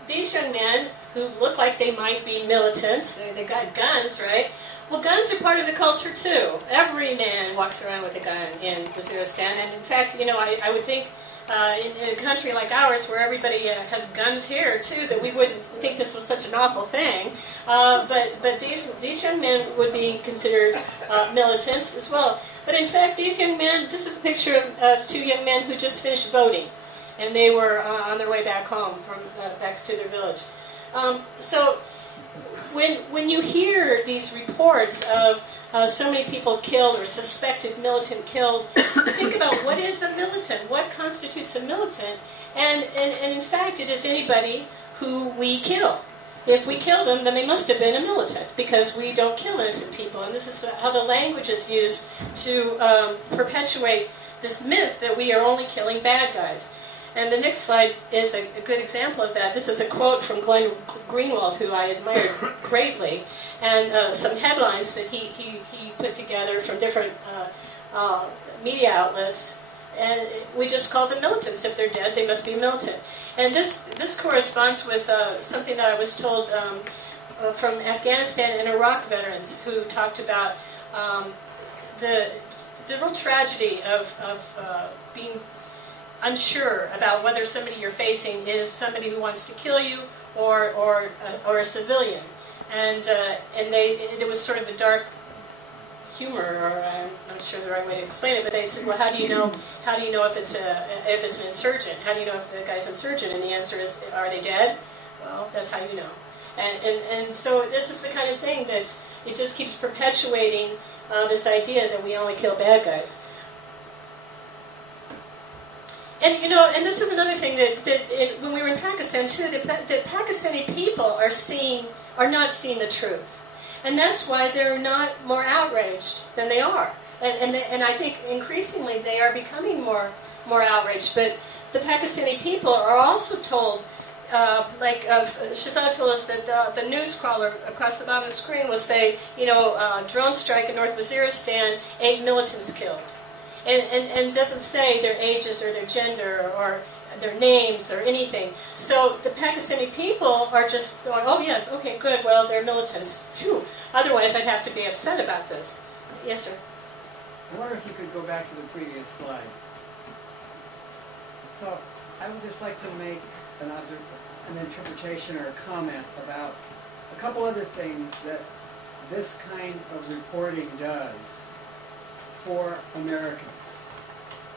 these young men who look like they might be militants, they've got guns, right? Well, guns are part of the culture too. Every man walks around with a gun in Waziristan, and in fact, you know, I would think in a country like ours, where everybody has guns here too, that we wouldn't think this was such an awful thing. But these young men would be considered militants as well. But in fact, these young men, this is a picture of two young men who just finished voting, and they were on their way back home from back to their village. So when you hear these reports of so many people killed or suspected militant killed, think about what is a militant, what constitutes a militant, and in fact it is anybody who we kill. If we kill them, then they must have been a militant, because we don't kill innocent people, and this is how the language is used to perpetuate this myth that we are only killing bad guys. And the next slide is a good example of that. This is a quote from Glenn Greenwald, who I admired greatly, and some headlines that he put together from different media outlets. And we just call them militants. If they're dead, they must be militant. And this corresponds with something that I was told from Afghanistan and Iraq veterans who talked about the real tragedy of being unsure about whether somebody you're facing is somebody who wants to kill you or a civilian, and it was sort of a dark humor, or I'm not sure the right way to explain it, but they said, well, how do you know if it's an insurgent? How do you know if the guy's insurgent? And the answer is, are they dead? Well, that's how you know. And so this is the kind of thing that it just keeps perpetuating this idea that we only kill bad guys. And you know, and this is another thing that when we were in Pakistan too, that Pakistani people are not seeing the truth, and that's why they're not more outraged than they are. And I think increasingly they are becoming more outraged. But the Pakistani people are also told, Shahzad told us that the news crawler across the bottom of the screen will say, you know, drone strike in North Waziristan, 8 militants killed. And doesn't say their ages or their gender or their names or anything. So the Pakistani people are just going, oh yes, okay, good, well, they're militants. Phew. Otherwise I'd have to be upset about this. Yes, sir? I wonder if you could go back to the previous slide. So I would just like to make an interpretation or a comment about a couple other things that this kind of reporting does for Americans.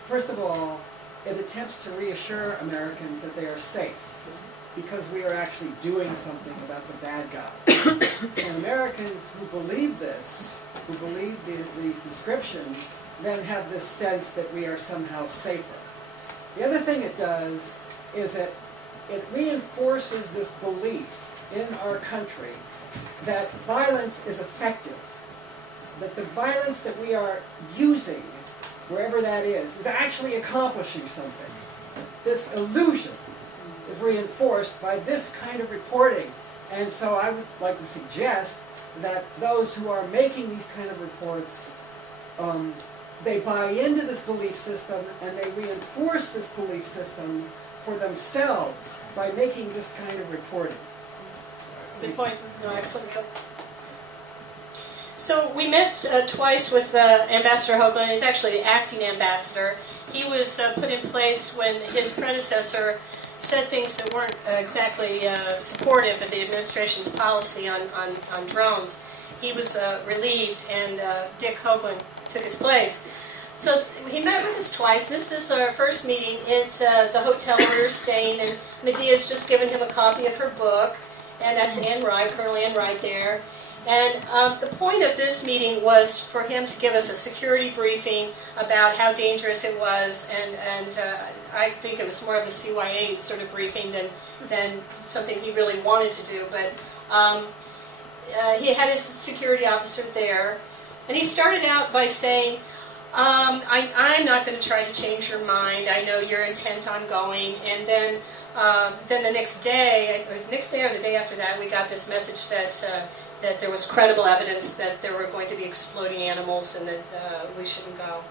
First of all, it attempts to reassure Americans that they are safe because we are actually doing something about the bad guy. And Americans who believe this, who believe these descriptions, then have this sense that we are somehow safer. The other thing it does is that it reinforces this belief in our country that violence is effective, that the violence that we are using, wherever that is actually accomplishing something. This illusion is reinforced by this kind of reporting. And so I would like to suggest that those who are making these kind of reports, they buy into this belief system and they reinforce this belief system for themselves by making this kind of reporting. Good point. No, excellent. So we met twice with Ambassador Hoagland. He's actually the acting ambassador. he was put in place when his predecessor said things that weren't exactly supportive of the administration's policy on drones. He was relieved, and Dick Hoagland took his place. So he met with us twice. This is our first meeting at the hotel where we were staying, and Medea's just given him a copy of her book, and that's Ann Wright, Colonel Ann Wright there. And the point of this meeting was for him to give us a security briefing about how dangerous it was, and I think it was more of a CYA sort of briefing than something he really wanted to do. But he had his security officer there, and he started out by saying, I'm not going to try to change your mind. I know you're intent on going. And then the next day, or the day after that, we got this message that there was credible evidence that there were going to be exploding animals and that we shouldn't go.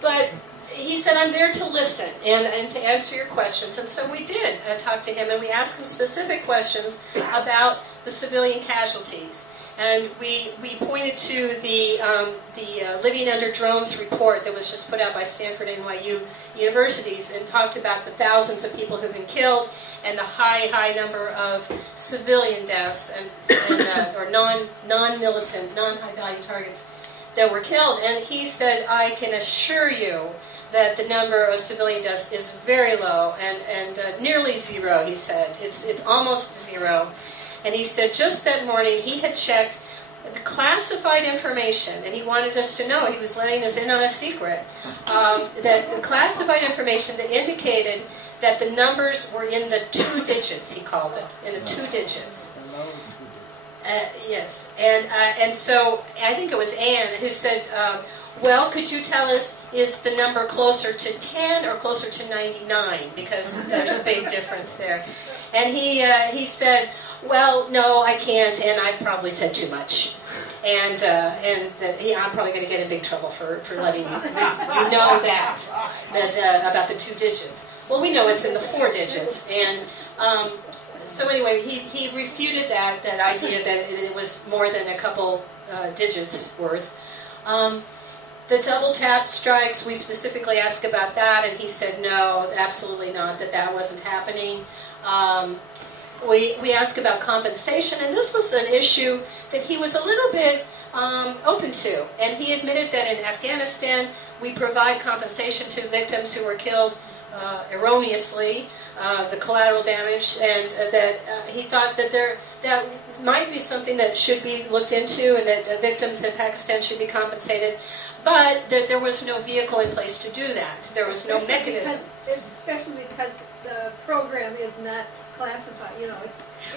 But he said, I'm there to listen and to answer your questions. And so we did talk to him, and we asked him specific questions about the civilian casualties. And we pointed to the Living Under Drones report that was just put out by Stanford and NYU universities, and talked about the thousands of people who've been killed and the high number of civilian deaths or non-militant, non-high-value targets that were killed. And he said, I can assure you that the number of civilian deaths is very low and nearly zero, he said. It's almost zero. And he said just that morning he had checked the classified information, and he wanted us to know, he was letting us in on a secret, that the classified information that indicated that the numbers were in the 2 digits, he called it, in the 2 digits. Yes, and so I think it was Ann who said, well, could you tell us, is the number closer to 10 or closer to 99? Because there's a big difference there. And he said, well, no, I can't, and I've probably said too much. And I'm probably going to get in big trouble for letting you know that about the 2 digits. Well, we know it's in the 4 digits. And so anyway, he refuted that idea that it was more than a couple digits worth. The double tap strikes, we specifically asked about that, and he said no, absolutely not, that wasn't happening. We asked about compensation, and this was an issue that he was a little bit open to. And he admitted that in Afghanistan, we provide compensation to victims who were killed erroneously, the collateral damage, and that he thought that that might be something that should be looked into, and that victims in Pakistan should be compensated. But there was no vehicle in place to do that. There was no mechanism. Especially because the program is not classified,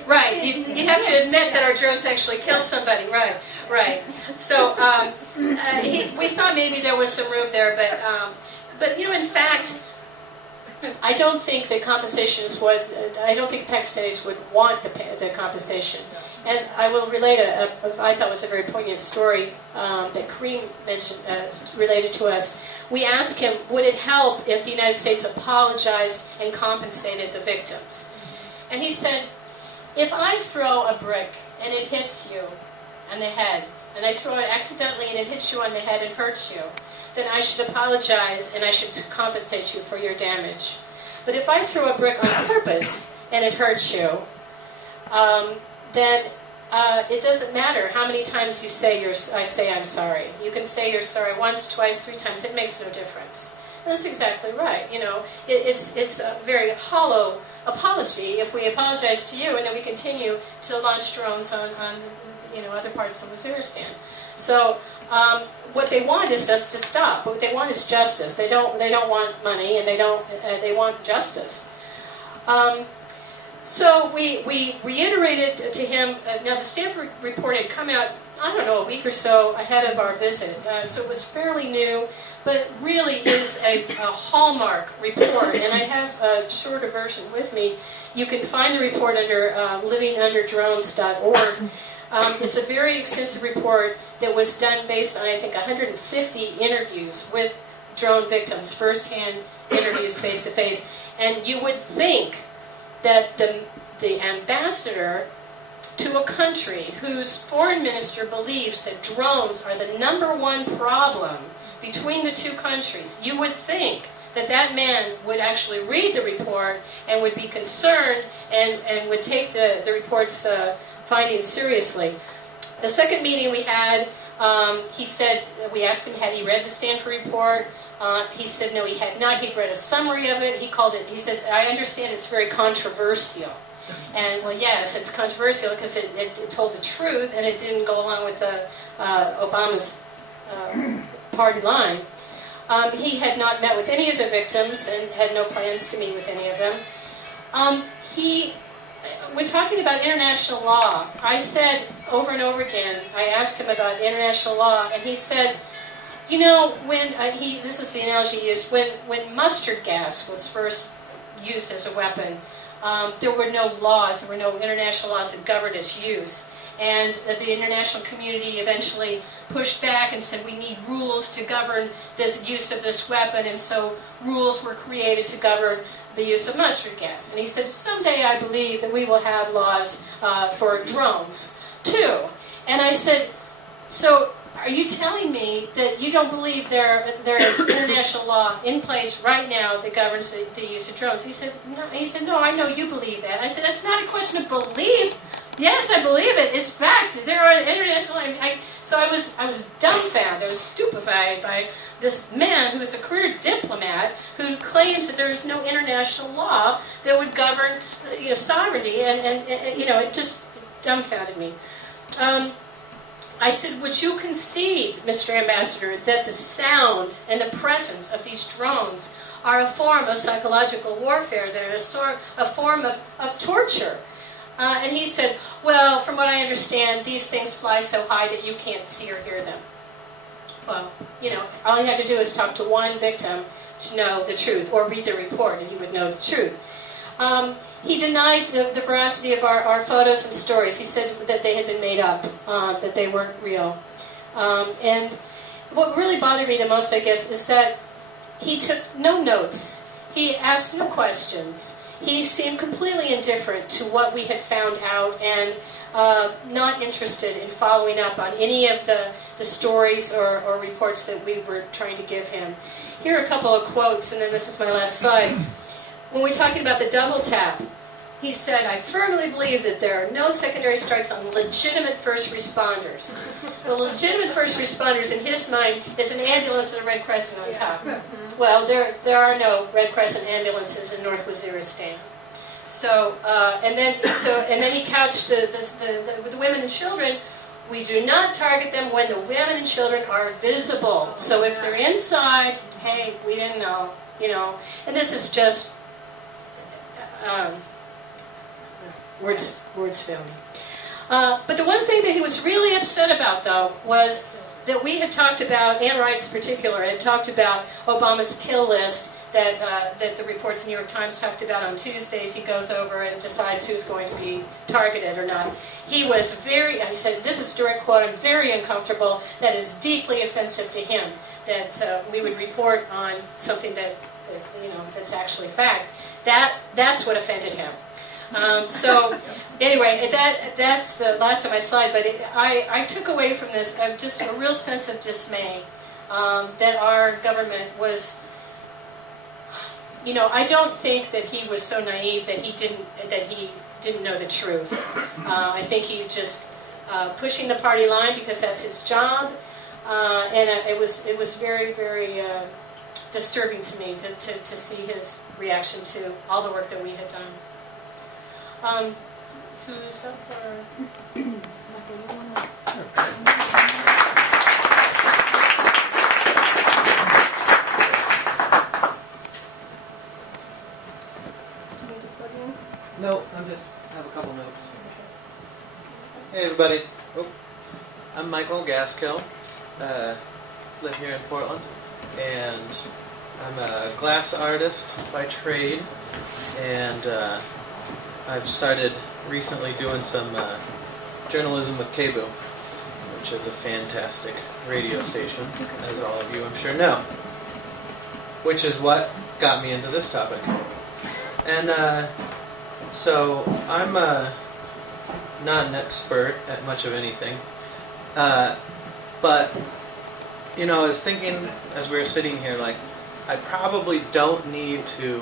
Right, you have to admit that our drones actually killed somebody, right. So we thought maybe there was some room there, but in fact, I don't think that I don't think the Pakistanis would want the compensation. And I will relate I thought was a very poignant story that Kareem mentioned, related to us. We asked him, would it help if the United States apologized and compensated the victims? And he said, if I throw a brick and it hits you on the head, and I throw it accidentally and it hits you on the head and hurts you, then I should apologize and I should compensate you for your damage. But if I throw a brick on purpose and it hurts you, then it doesn't matter how many times you say I say I'm sorry. You can say you're sorry once, twice, 3 times. It makes no difference. And that's exactly right. It's a very hollow apology if we apologize to you and then we continue to launch drones on other parts of Waziristan. So what they want is us to stop. What they want is justice. They don't want money, and they want justice. So we reiterated to him. Now the Stanford report had come out, I don't know, a week or so ahead of our visit, so it was fairly new, but it really is a hallmark report. And I have a shorter version with me. You can find the report under livingunderdrones.org. It's a very extensive report that was done based on, I think, 150 interviews with drone victims, first-hand interviews face-to-face. And you would think that the ambassador to a country whose foreign minister believes that drones are the #1 problem between the two countries, you would think that that man would actually read the report and would be concerned and would take the report's findings seriously. The second meeting we had, he said, we asked him, had he read the Stanford report? He said no, he had not. He'd read a summary of it. He called it, he says, I understand it's very controversial. And, well, yes, it's controversial because it told the truth and it didn't go along with the Obama's party line. He had not met with any of the victims and had no plans to meet with any of them. When talking about international law, I said over and over again, I asked him about international law, and he said, you know, when this is the analogy he used, when mustard gas was first used as a weapon, there were no laws, there were no international laws that governed its use. And the international community eventually pushed back and said, we need rules to govern this use of this weapon, and so rules were created to govern the use of mustard gas. And he said, someday I believe that we will have laws for drones, too. And I said, so are you telling me that you don't believe there is international law in place right now that governs the use of drones? He said, no, I know you believe that. I said, that's not a question of belief. Yes, I believe it. It's fact. There are international. So I was dumbfounded. I was stupefied by this man who is a career diplomat who claims that there is no international law that would govern, sovereignty, and it just dumbfounded me. I said, would you concede, Mr. Ambassador, that the sound and the presence of these drones are a form of psychological warfare, that are a form of torture? And he said, well, from what I understand, these things fly so high that you can't see or hear them. Well, all you have to do is talk to one victim to know the truth, or read the report and you would know the truth. He denied the veracity of our photos and stories. He said that they had been made up, that they weren't real. And what really bothered me the most, I guess, is that he took no notes. He asked no questions. He seemed completely indifferent to what we had found out and not interested in following up on any of the stories or reports that we were trying to give him. Here are a couple of quotes, and then this is my last slide. When we're talking about the double tap, he said, I firmly believe that there are no secondary strikes on legitimate first responders. The legitimate first responders, in his mind, is an ambulance with a Red Crescent on top. Well, there are no Red Crescent ambulances in North Waziristan. So, and then he couched the women and children. We do not target them when the women and children are visible. So if they're inside, hey, we didn't know, And this is just words failing. But the one thing that he was really upset about, though, was that we had talked about, Ann Wright in particular, had talked about Obama's kill list that the reports in the New York Times talked about on Tuesdays. He goes over and decides who's going to be targeted or not. He was he said, this is a direct quote, I'm very uncomfortable. That is deeply offensive to him, that we would report on something that's actually fact. That's what offended him. So anyway, that's the last of my slide, but I took away from this just a real sense of dismay that our government was, I don't think that he was so naive that he didn't know the truth. I think he was just pushing the party line because that's his job, and it was very, very disturbing to me to see his reaction to all the work that we had done. No, I just have a couple notes. Hey everybody, I'm Michael Gaskill, live here in Portland, and I'm a glass artist by trade, and I've started recently doing some journalism with KBOO, which is a fantastic radio station, as all of you I'm sure know, which is what got me into this topic. And so I'm not an expert at much of anything, but I was thinking as we were sitting here, like, I probably don't need to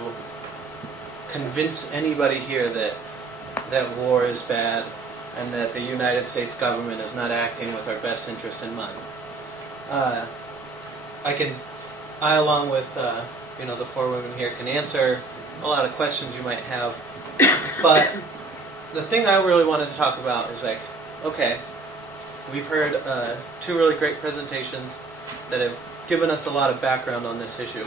convince anybody here that war is bad and that the United States government is not acting with our best interest in mind. I along with the four women here can answer a lot of questions you might have, but the thing I really wanted to talk about is like, okay, we've heard 2 really great presentations that have given us a lot of background on this issue.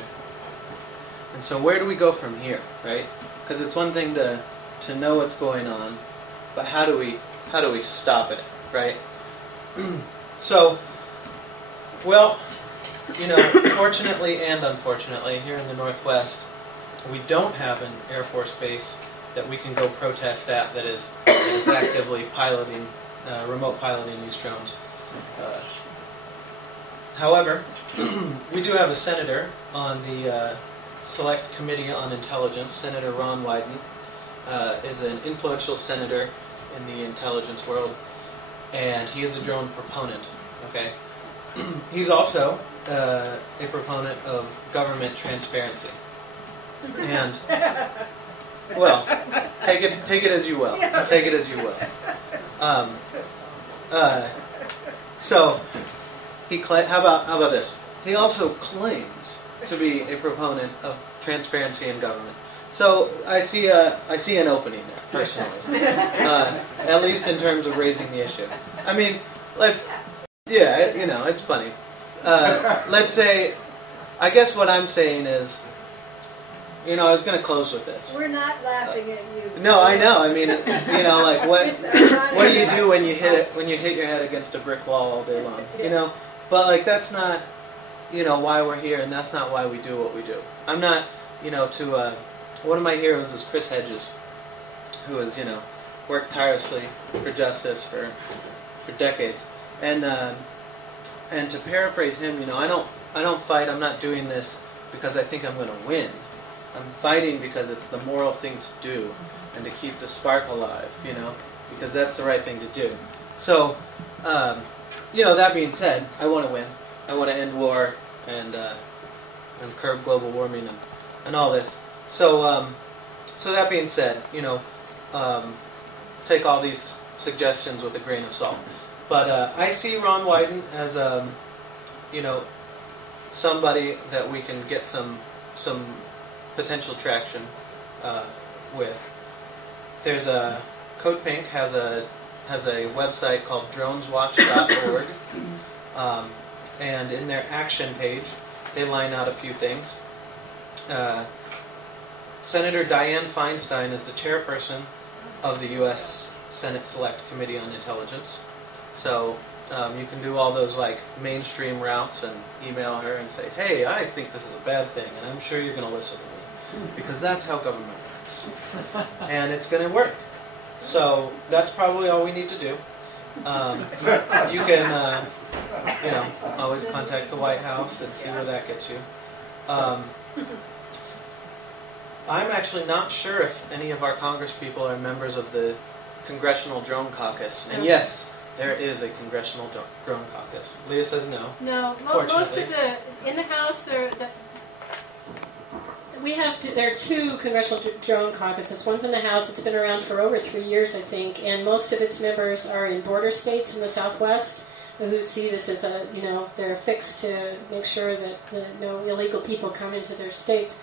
And so where do we go from here, right? Because it's one thing to know what's going on, but how do we stop it, right? So, well, fortunately and unfortunately, here in the Northwest, we don't have an Air Force base that we can go protest at that is actively piloting, remote piloting these drones. However, we do have a senator on the Select Committee on Intelligence. Senator Ron Wyden is an influential senator in the intelligence world, and he is a drone proponent. Okay, he's also a proponent of government transparency. And well, take it as you will. Take it as you will. So how about this? He also claims to be a proponent of transparency in government. So I see an opening there, personally. At least in terms of raising the issue. I mean, it's funny. Let's say, I guess what I'm saying is, I was going to close with this. We're not laughing at you. No, I know. I mean, like what do you do when you hit your head against a brick wall all day long? But like that's not, why we're here, and that's not why we do what we do. I'm not, one of my heroes is Chris Hedges, who has, worked tirelessly for justice for decades, and to paraphrase him, I don't fight. I'm not doing this because I think I'm going to win. I'm fighting because it's the moral thing to do and to keep the spark alive, because that's the right thing to do. So, that being said, I want to win. I want to end war and curb global warming and all this. So, so that being said, take all these suggestions with a grain of salt. But I see Ron Wyden as somebody that we can get some potential traction with. There's Code Pink has a website called droneswatch.org, and in their action page they line out a few things. Senator Dianne Feinstein is the chairperson of the U.S. Senate Select Committee on Intelligence, so you can do all those like mainstream routes and email her and say, hey, I think this is a bad thing, and I'm sure you're going to listen to me. Because that's how government works. And it's going to work. So that's probably all we need to do. You can, always contact the White House and see where that gets you. I'm actually not sure if any of our Congress people are members of the Congressional Drone Caucus. And yes, there is a Congressional Drone Caucus. Leah says no. No, most of in the House, there are 2 Congressional Drone Caucuses. One's in the House. It's been around for over 3 years, I think, and most of its members are in border states in the Southwest who see this as they're fixed to make sure that no illegal people come into their states.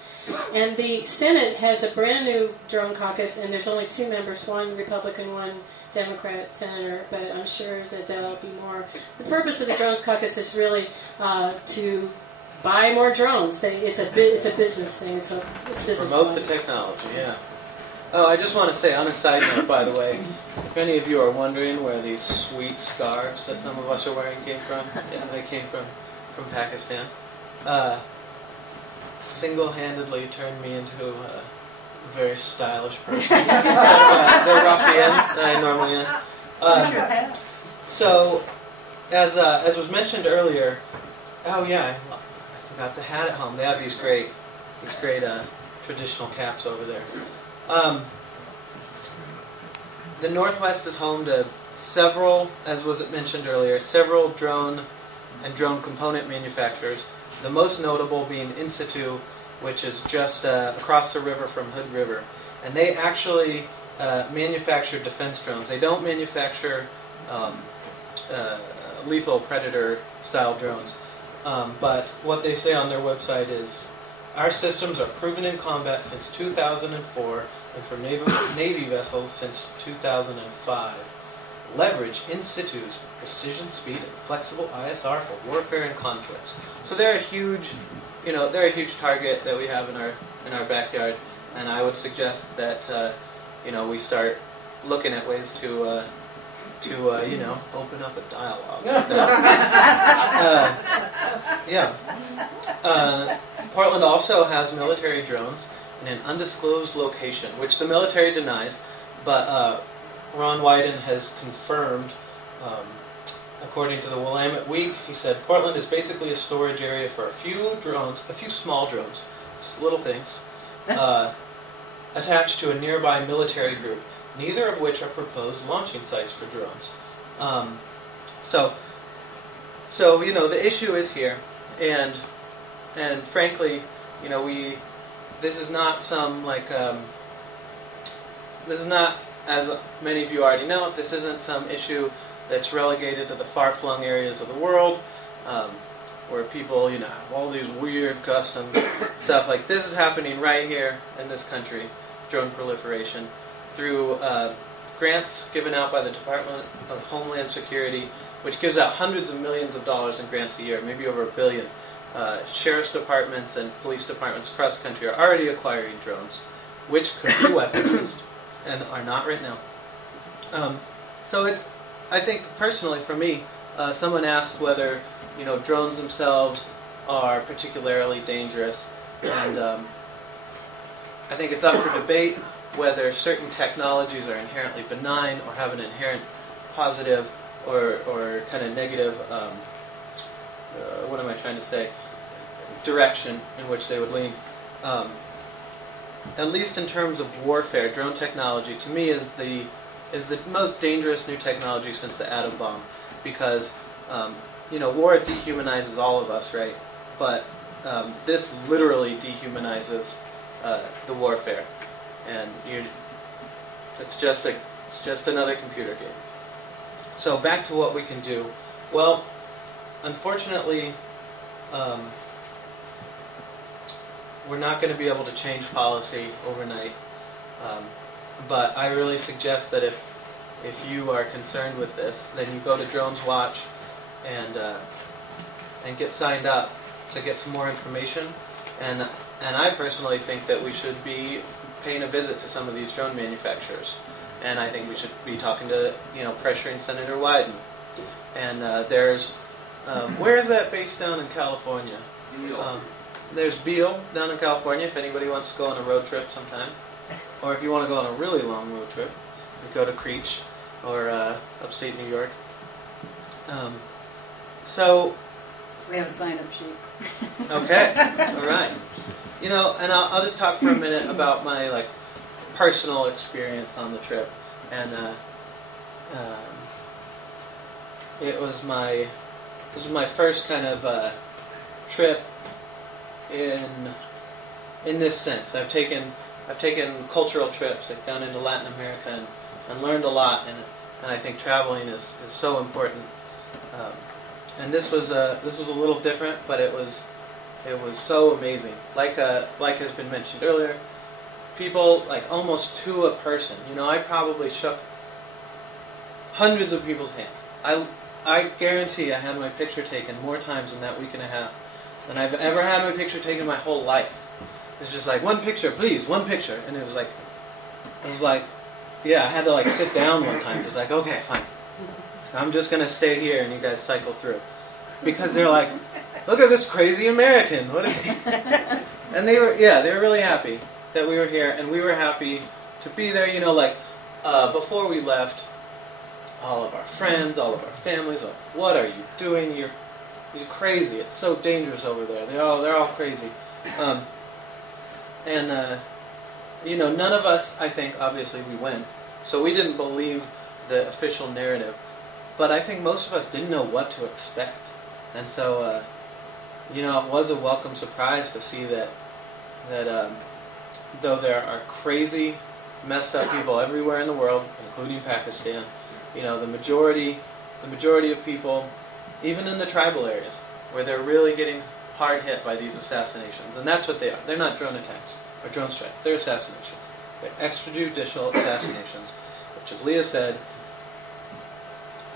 And the Senate has a brand new drone caucus, and there's only 2 members, one Republican, one Democrat senator, but I'm sure that there'll be more. The purpose of the drones caucus is really to buy more drones. It's a business thing. It's a business. Promote the technology, yeah. Oh, I just want to say on a side note, by the way, if any of you are wondering where these sweet scarves that some of us are wearing came from, yeah, they came from Pakistan. Single-handedly turned me into a very stylish person. They're rockian than I normally am. So, as was mentioned earlier, oh yeah, I forgot the hat at home. They have these great traditional caps over there. The Northwest is home to several, as was mentioned earlier, several drone and drone component manufacturers, the most notable being In Situ, which is just across the river from Hood River. And they actually manufacture defense drones. They don't manufacture lethal predator-style drones. But what they say on their website is, our systems are proven in combat since 2004 and for Navy vessels since 2005. Leverage In Situ's precision, speed, and flexible ISR for warfare and conflicts. So they're a huge, they're a huge target that we have in our backyard, and I would suggest that we start looking at ways to open up a dialogue. Portland also has military drones in an undisclosed location, which the military denies, but Ron Wyden has confirmed, according to the Willamette Week, he said, Portland is basically a storage area for a few drones, a few small drones, just little things, attached to a nearby military group, neither of which are proposed launching sites for drones. So the issue is here, and frankly, this is not this is not, as many of you already know, this isn't some issue that's relegated to the far-flung areas of the world, where people, have all these weird custom stuff. Like, this is happening right here in this country, drone proliferation, through grants given out by the Department of Homeland Security, which gives out hundreds of millions of dollars in grants a year, maybe over $1 billion. Sheriff's departments and police departments across the country are already acquiring drones, which could be weaponized, and are not right now. So it's, I think, personally, for me, someone asked whether, drones themselves are particularly dangerous, and I think it's up for debate whether certain technologies are inherently benign or have an inherent positive or kind of negative, what am I trying to say, direction in which they would lean. At least in terms of warfare, drone technology, to me, is the most dangerous new technology since the atom bomb, because war dehumanizes all of us, right? But this literally dehumanizes the warfare, and it's just another computer game. So back to what we can do. Well, unfortunately, we're not going to be able to change policy overnight. But I really suggest that if you are concerned with this, then you go to Drones Watch and get signed up to get some more information. And I personally think that we should be paying a visit to some of these drone manufacturers. And I think we should be talking to, pressuring Senator Wyden. And there's, where is that based down in California? There's Beale down in California, if anybody wants to go on a road trip sometime. Or if you want to go on a really long road trip, you go to Creech or upstate New York. So we have a sign-up sheet. Okay, all right. And I'll just talk for a minute about my personal experience on the trip. And it was my first kind of trip in this sense. I've taken cultural trips down into Latin America and learned a lot, and I think traveling is so important. And this was a little different, but it was so amazing. Like has been mentioned earlier, people almost to a person. I probably shook hundreds of people's hands. I guarantee I had my picture taken more times in that week and a half than I've ever had my picture taken in my whole life. It's just one picture, please, one picture. And it was yeah, I had to sit down one time. Just okay, fine. I'm just going to stay here and you guys cycle through. Because they're look at this crazy American. What is he? And they were really happy that we were here, and we were happy to be there. Before we left, all of our friends, all of our families, what are you doing? You're crazy. It's so dangerous over there. They're all crazy. None of us, I think, obviously we went, so we didn't believe the official narrative. But I think most of us didn't know what to expect. And so, you know, it was a welcome surprise to see that though there are crazy, messed up people everywhere in the world, including Pakistan, you know, the majority of people, even in the tribal areas, where they're really getting hard hit by these assassinations, and that's what they are. They're not drone attacks or drone strikes. They're assassinations. They're extrajudicial assassinations, which, as Leah said,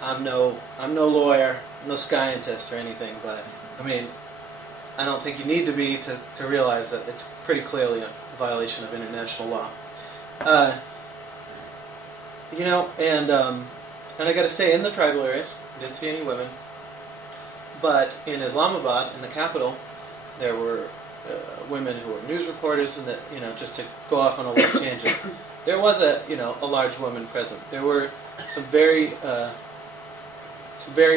I'm no lawyer, no scientist or anything, but I mean, I don't think you need to be to realize that it's pretty clearly a violation of international law. You know, and I got to say, in the tribal areas, I didn't see any women, but in Islamabad, in the capital, there were women who were news reporters, and that, you know, just to go off on a little tangent, there was a large woman present. There were some very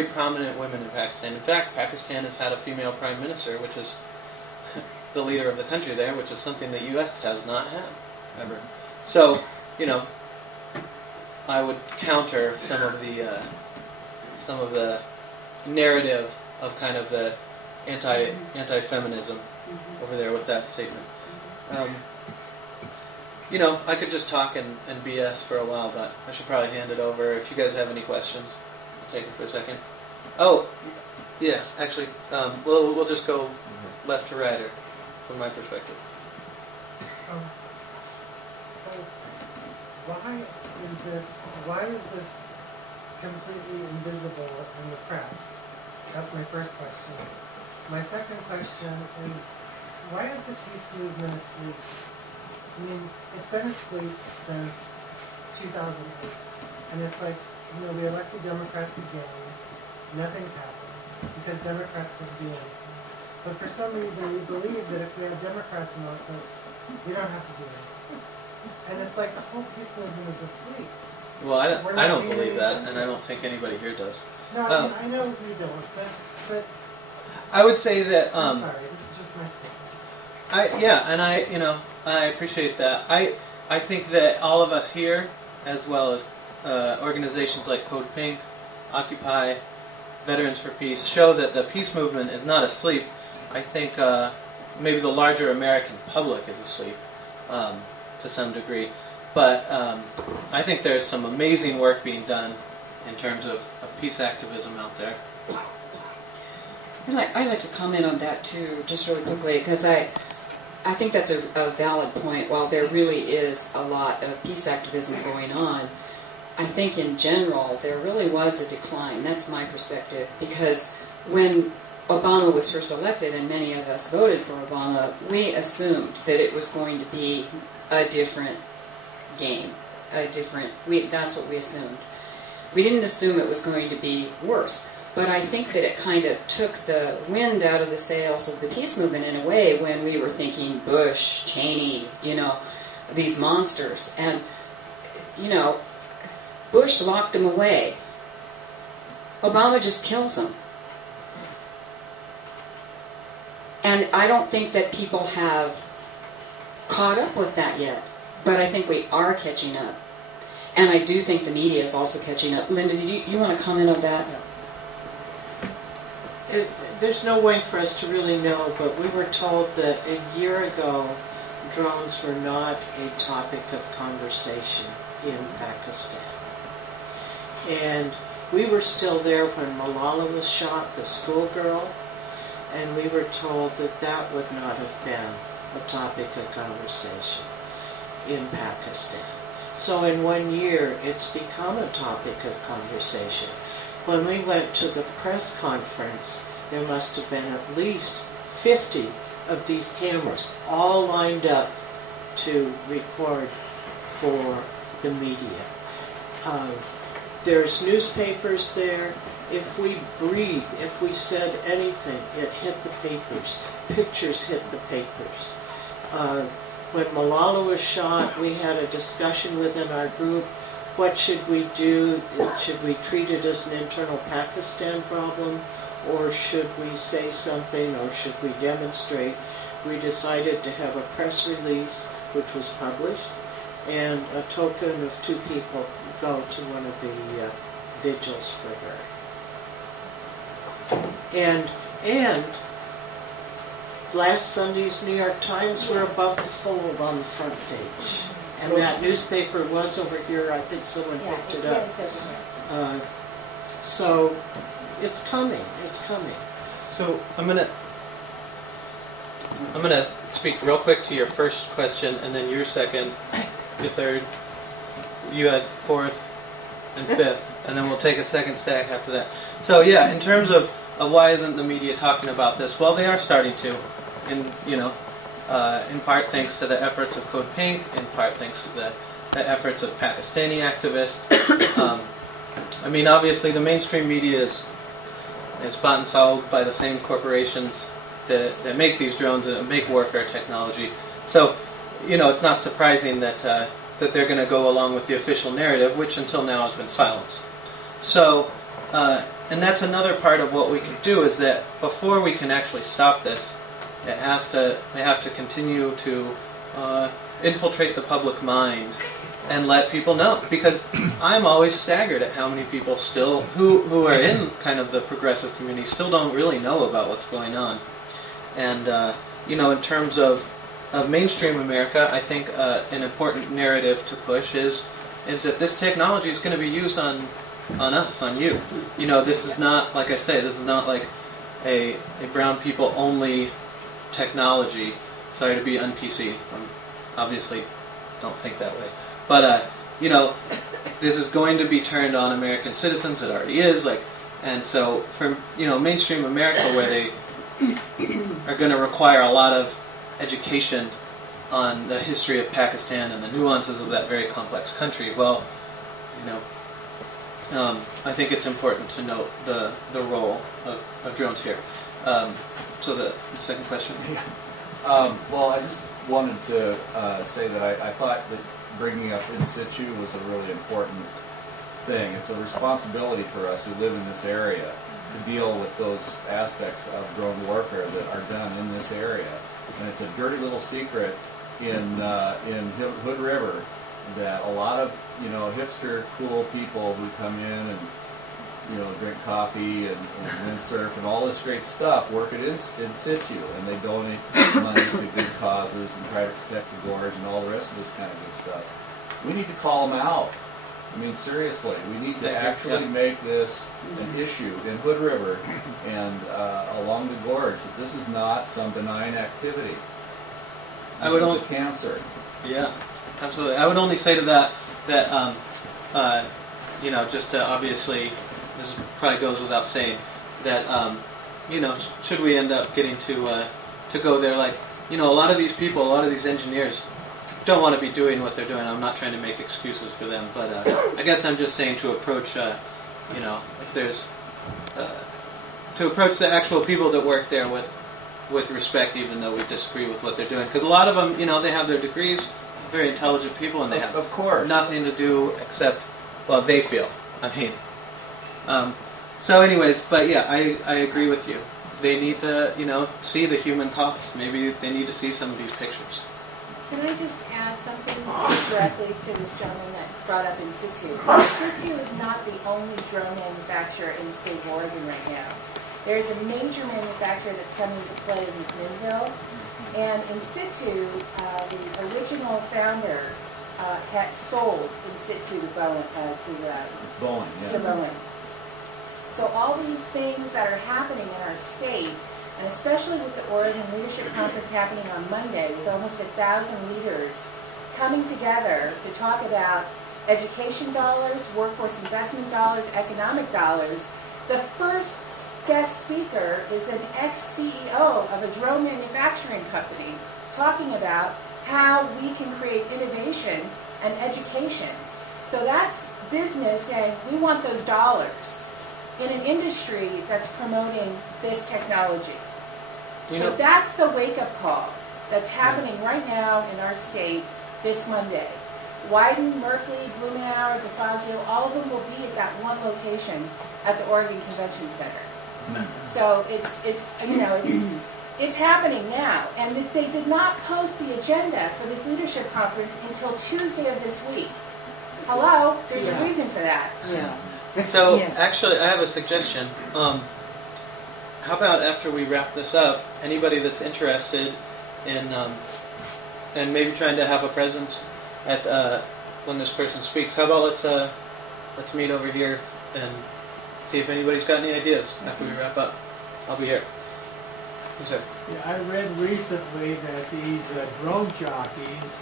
prominent women in Pakistan. In fact, Pakistan has had a female prime minister, which is the leader of the country there, which is something the U.S. has not had ever. So, you know, I would counter some of the narrative of kind of the anti-feminism over there with that statement. You know, I could just talk and BS for a while, but I should probably hand it over. If you guys have any questions, I'll take it for a second. Oh, yeah, actually, we'll just go left to right, or from my perspective. So, why is this completely invisible in the press? That's my first question. My second question is, why is the peace movement asleep? I mean, it's been asleep since 2008. And it's like, you know, we elected Democrats again. Nothing's happened because Democrats don't do anything. But for some reason, we believe that if we have Democrats in office, we don't have to do anything. And it's like the whole peace movement is asleep. Well, I don't believe that, and I don't think anybody here does. No, I mean, I know you don't, but I would say that. I'm sorry, this is just my statement. I appreciate that. I think that all of us here, as well as organizations like Code Pink, Occupy, Veterans for Peace, show that the peace movement is not asleep. I think maybe the larger American public is asleep to some degree. But I think there's some amazing work being done in terms of peace activism out there. I'd like to comment on that too, just really quickly, because I think that's a valid point. While there really is a lot of peace activism going on, I think in general there really was a decline. That's my perspective, because when Obama was first elected and many of us voted for Obama, we assumed that it was going to be a different game, that's what we assumed. We didn't assume it was going to be worse. But I think that it kind of took the wind out of the sails of the peace movement in a way when we were thinking Bush, Cheney, you know, these monsters. And, you know, Bush locked them away. Obama just kills them. And I don't think that people have caught up with that yet. But I think we are catching up. And I do think the media is also catching up. Linda, do you want to comment on that? There's no way for us to really know, but we were told that a year ago drones were not a topic of conversation in Pakistan. And we were still there when Malala was shot, the schoolgirl, and we were told that that would not have been a topic of conversation in Pakistan. So in 1 year, it's become a topic of conversation. When we went to the press conference, there must have been at least 50 of these cameras, all lined up to record for the media. There's newspapers there. If we breathed, if we said anything, it hit the papers. Pictures hit the papers. When Malala was shot, we had a discussion within our group. What should we do? Should we treat it as an internal Pakistan problem, or should we say something, or should we demonstrate? We decided to have a press release, which was published, and a token of 2 people go to one of the vigils for her. And last Sunday's New York Times were above the fold on the front page. And that newspaper was over here. I think someone picked it up. So it's coming. It's coming. So I'm gonna speak real quick to your first question, and then your second, your third. You had fourth and fifth, and then we'll take a second stack after that. So yeah, in terms of why isn't the media talking about this? Well, they are starting to, in part thanks to the efforts of Code Pink, in part thanks to the efforts of Pakistani activists. I mean, obviously, the mainstream media is bought and sold by the same corporations that make these drones and make warfare technology. So, it's not surprising that they're going to go along with the official narrative, which until now has been silenced. So, and that's another part of what we can do, is that before we can actually stop this, they have to continue to infiltrate the public mind and let people know. Because I'm always staggered at how many people still, who are in kind of the progressive community, still don't really know about what's going on. And, in terms of mainstream America, I think an important narrative to push is that this technology is going to be used on us, on you. This is not, like I say, this is not like a brown people only technology. Sorry to be un-PC. Obviously don't think that way. But, this is going to be turned on American citizens. It already is. And so for, mainstream America, where they are going to require a lot of education on the history of Pakistan and the nuances of that very complex country, well, I think it's important to note the role of drones here. So the second question. Well, I just wanted to say that I thought that bringing up in situ was a really important thing. It's a responsibility for us who live in this area to deal with those aspects of drone warfare that are done in this area. And it's a dirty little secret in Hood River that a lot of hipster cool people who come in and drink coffee and windsurf and all this great stuff work in situ, and they donate money to good causes and try to protect the gorge and all the rest of this kind of good stuff. We need to call them out. I mean, seriously, we need to actually make this an issue in Hood River and along the gorge, that this is not some benign activity. This is a cancer. Yeah, absolutely. I would only say to that just to obviously, this probably goes without saying, that should we end up getting to go there, a lot of these people, a lot of these engineers don't want to be doing what they're doing. I'm not trying to make excuses for them, but I guess I'm just saying to approach, if there's to approach the actual people that work there with respect, even though we disagree with what they're doing. Because a lot of them, they have their degrees, very intelligent people, and they have nothing to do except, well, they feel. So anyways, but yeah, I agree with you. They need to, see the human cost. Maybe they need to see some of these pictures. Can I just add something directly to this gentleman that brought up in situ? In situ is not the only drone manufacturer in the state of Oregon right now. There's a major manufacturer that's coming to play in Minville, and in situ, the original founder had sold in situ to Boeing. To Boeing. So all these things that are happening in our state, and especially with the Oregon Leadership Conference happening on Monday, with almost 1,000 leaders coming together to talk about education dollars, workforce investment dollars, economic dollars. The first guest speaker is an ex-CEO of a drone manufacturing company talking about how we can create innovation and education. So that's business saying, we want those dollars in an industry that's promoting this technology. So that's the wake-up call that's happening right now in our state this Monday. Wyden, Merkley, Blumenauer, DeFazio, all of them will be at that one location at the Oregon Convention Center. So it's happening now. And they did not post the agenda for this leadership conference until Tuesday of this week. Hello? There's a reason for that. So actually, I have a suggestion. how about after we wrap this up, anybody that's interested in and maybe trying to have a presence at when this person speaks, how about let's meet over here and see if anybody's got any ideas after we wrap up. I'll be here. Yes, sir. Yeah, I read recently that these drone jockeys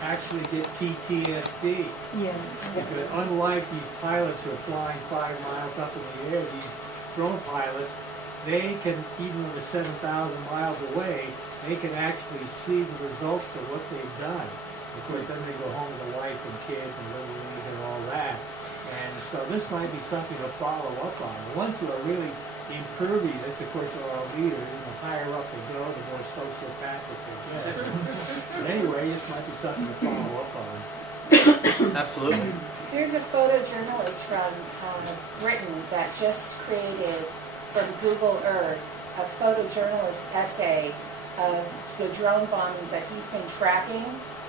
actually get PTSD. Yeah. Because unlike these pilots who are flying 5 miles up in the air, these drone pilots, they can, even when they're 7,000 miles away, they can actually see the results of what they've done. Of course, then they go home with a wife and kids and little leagues and all that. And so this might be something to follow up on. The ones who are really impervious, of course, are our leaders. The higher up they go, the more sociopathic they get. But anyway, this might be something to follow up on. Absolutely. There's a photojournalist from Britain that just created from Google Earth a photojournalist essay of the drone bombings that he's been tracking,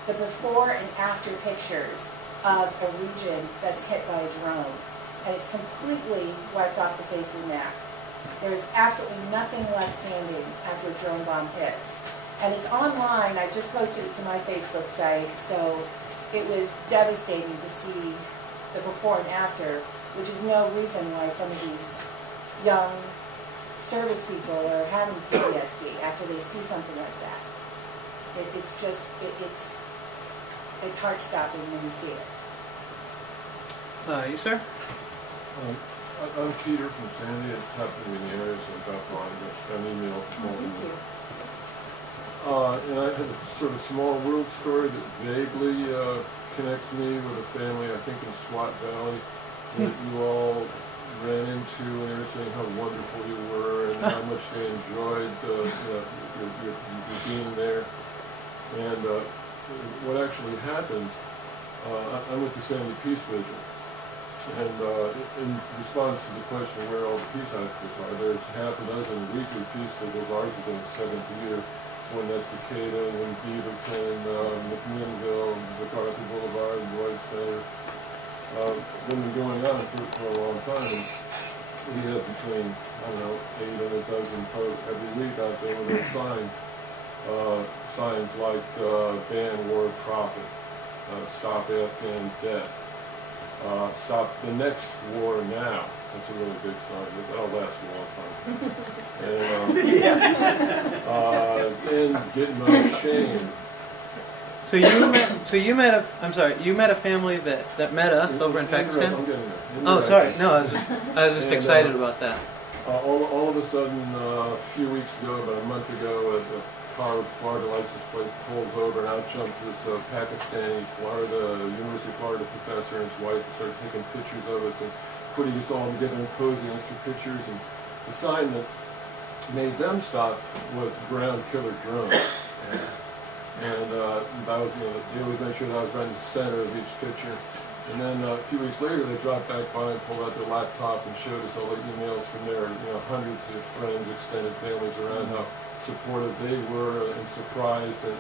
the before and after pictures of a region that's hit by a drone. And it's completely wiped off the face of the map. There's absolutely nothing left standing after a drone bomb hits. And it's online. I just posted it to my Facebook site, so it was devastating to see the before and after, which is no reason why some of these young service people are having PTSD after they see something like that. It's heart-stopping when you see it. You, sir? I'm Peter from Sandy. It's happened in the area, so I'm about to an email from and I have a sort of small world story that vaguely connects me with a family, I think in Swat Valley, that you all ran into, and they were saying how wonderful you were and how much they enjoyed your being there. And what actually happened, I went to Sandy Peace Vigil. And in response to the question where all the peace activists are, there's half a dozen weekly peace vigils, ours is in the 7th year, one at Decatur, one Beaverton, McMinnville, MacArthur Boulevard, Lloyd Center. They've been going on for a long time. And we have between, 8 and a dozen folks every week out there with their signs. Signs like ban war profit, stop Afghan death. Stop the next war now. That's a really big sign. That'll last a long time. And getting unashamed. So you met a family that met us over in Pakistan. I'm getting there. Oh, sorry. No, I was just excited about that. All of a sudden, a few weeks ago, about a month ago, a car with Florida license plate pulls over, and out jumped this Pakistani University of Florida professor and his wife, and started taking pictures of us and putting us all together and posing us for pictures. And the sign that made them stop was "Ground Killer Drone." And that was, they always made sure that I was right in the center of each picture. And then a few weeks later, they dropped back by and pulled out their laptop and showed us all the emails from their, hundreds of friends, extended families around how supportive they were and surprised and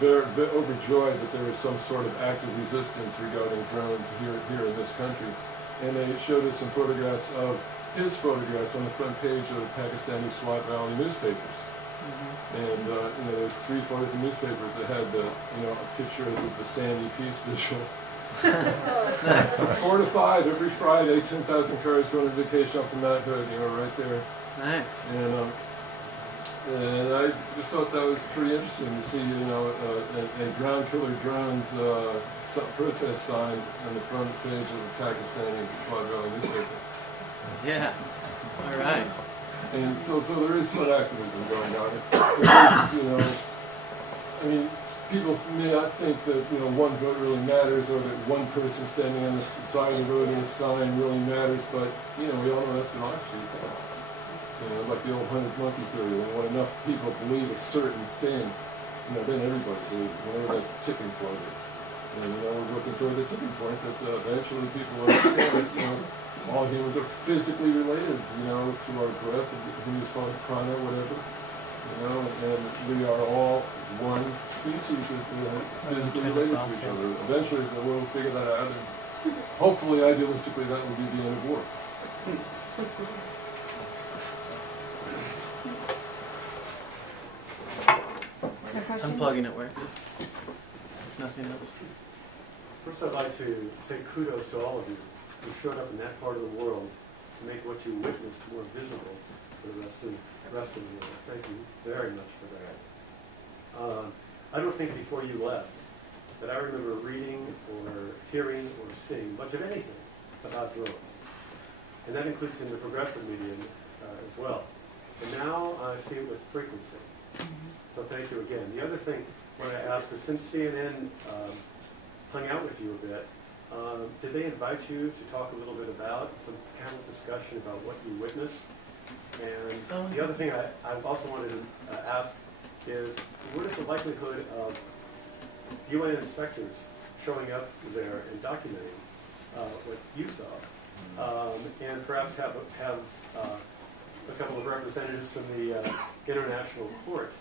they're overjoyed that there was some sort of active resistance regarding drones here in this country. And they showed us some photographs of his photographs on the front page of the Pakistani Swat Valley newspapers. And there's 3 photos in newspapers that had a picture of the Sandy Peace Vigil. 4 to 5 every Friday, 10,000 cars going on vacation up to Mount Hood, right there. Nice. And I just thought that was pretty interesting to see, a ground killer drones protest sign on the front page of the Pakistani Swat Valley newspaper. Yeah. All right. And so there is some activism going on. People may not think that one vote really matters, or that one person standing on the side of the road in a sign really matters. But we all know that's democracy. Like the old 100 monkey theory. When enough people believe a certain thing, then everybody believes it. Whatever that tipping point is. And we're working toward the tipping point that eventually people understand that all humans are physically related, to our breath, who is called prana, whatever, and we are all one species that physically related to each other. Eventually, the world will figure that out, and hopefully, idealistically, that will be the end of war. Unplugging it works. Nothing else. First, I'd like to say kudos to all of you who showed up in that part of the world to make what you witnessed more visible for the rest of the world. Thank you very much for that. I don't think before you left that I remember reading or hearing or seeing much of anything about drones. And that includes in the progressive medium as well. And now I see it with frequency. So thank you again. The other thing I want to ask is, since CNN hung out with you a bit, did they invite you to talk a little bit about some panel discussion about what you witnessed? And the other thing I also wanted to ask is, what is the likelihood of UN inspectors showing up there and documenting what you saw, and perhaps have a couple of representatives from the International Court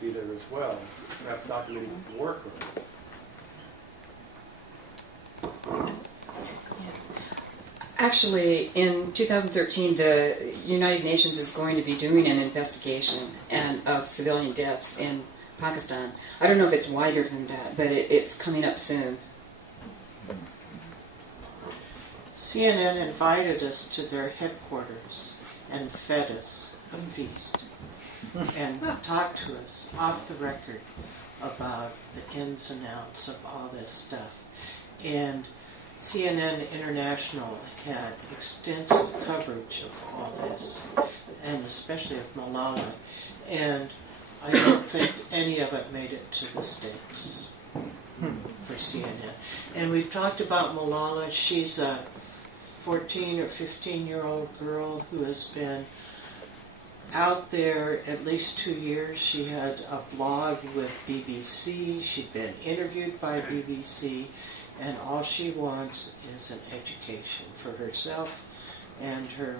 be there as well, perhaps documenting war crimes? Actually, in 2013, the United Nations is going to be doing an investigation of civilian deaths in Pakistan. I don't know if it's wider than that, but it's coming up soon. CNN invited us to their headquarters and fed us a feast and talked to us off the record about the ins and outs of all this stuff. And CNN International had extensive coverage of all this, and especially of Malala. And I don't think any of it made it to the States for CNN. And we've talked about Malala. She's a 14 or 15-year-old girl who has been out there at least 2 years. She had a blog with BBC. She'd been interviewed by BBC. And all she wants is an education for herself and her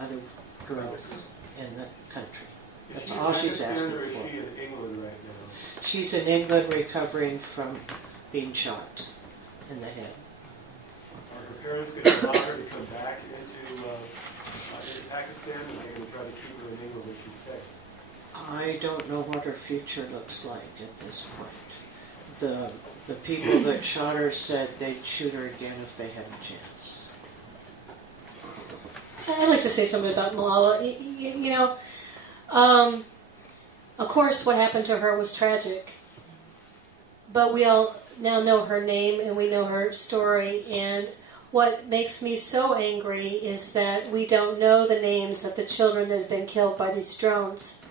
other girls in the country. That's all she's asking for. Is she in England right now? She's in England recovering from being shot in the head. Are her parents going to allow her to come back into Pakistan, and they're going to try to keep her in England when she's safe? I don't know what her future looks like at this point. The people that shot her said they'd shoot her again if they had a chance. I'd like to say something about Malala. You know, of course what happened to her was tragic, but we all now know her name and we know her story, and what makes me so angry is that we don't know the names of the children that have been killed by these drones.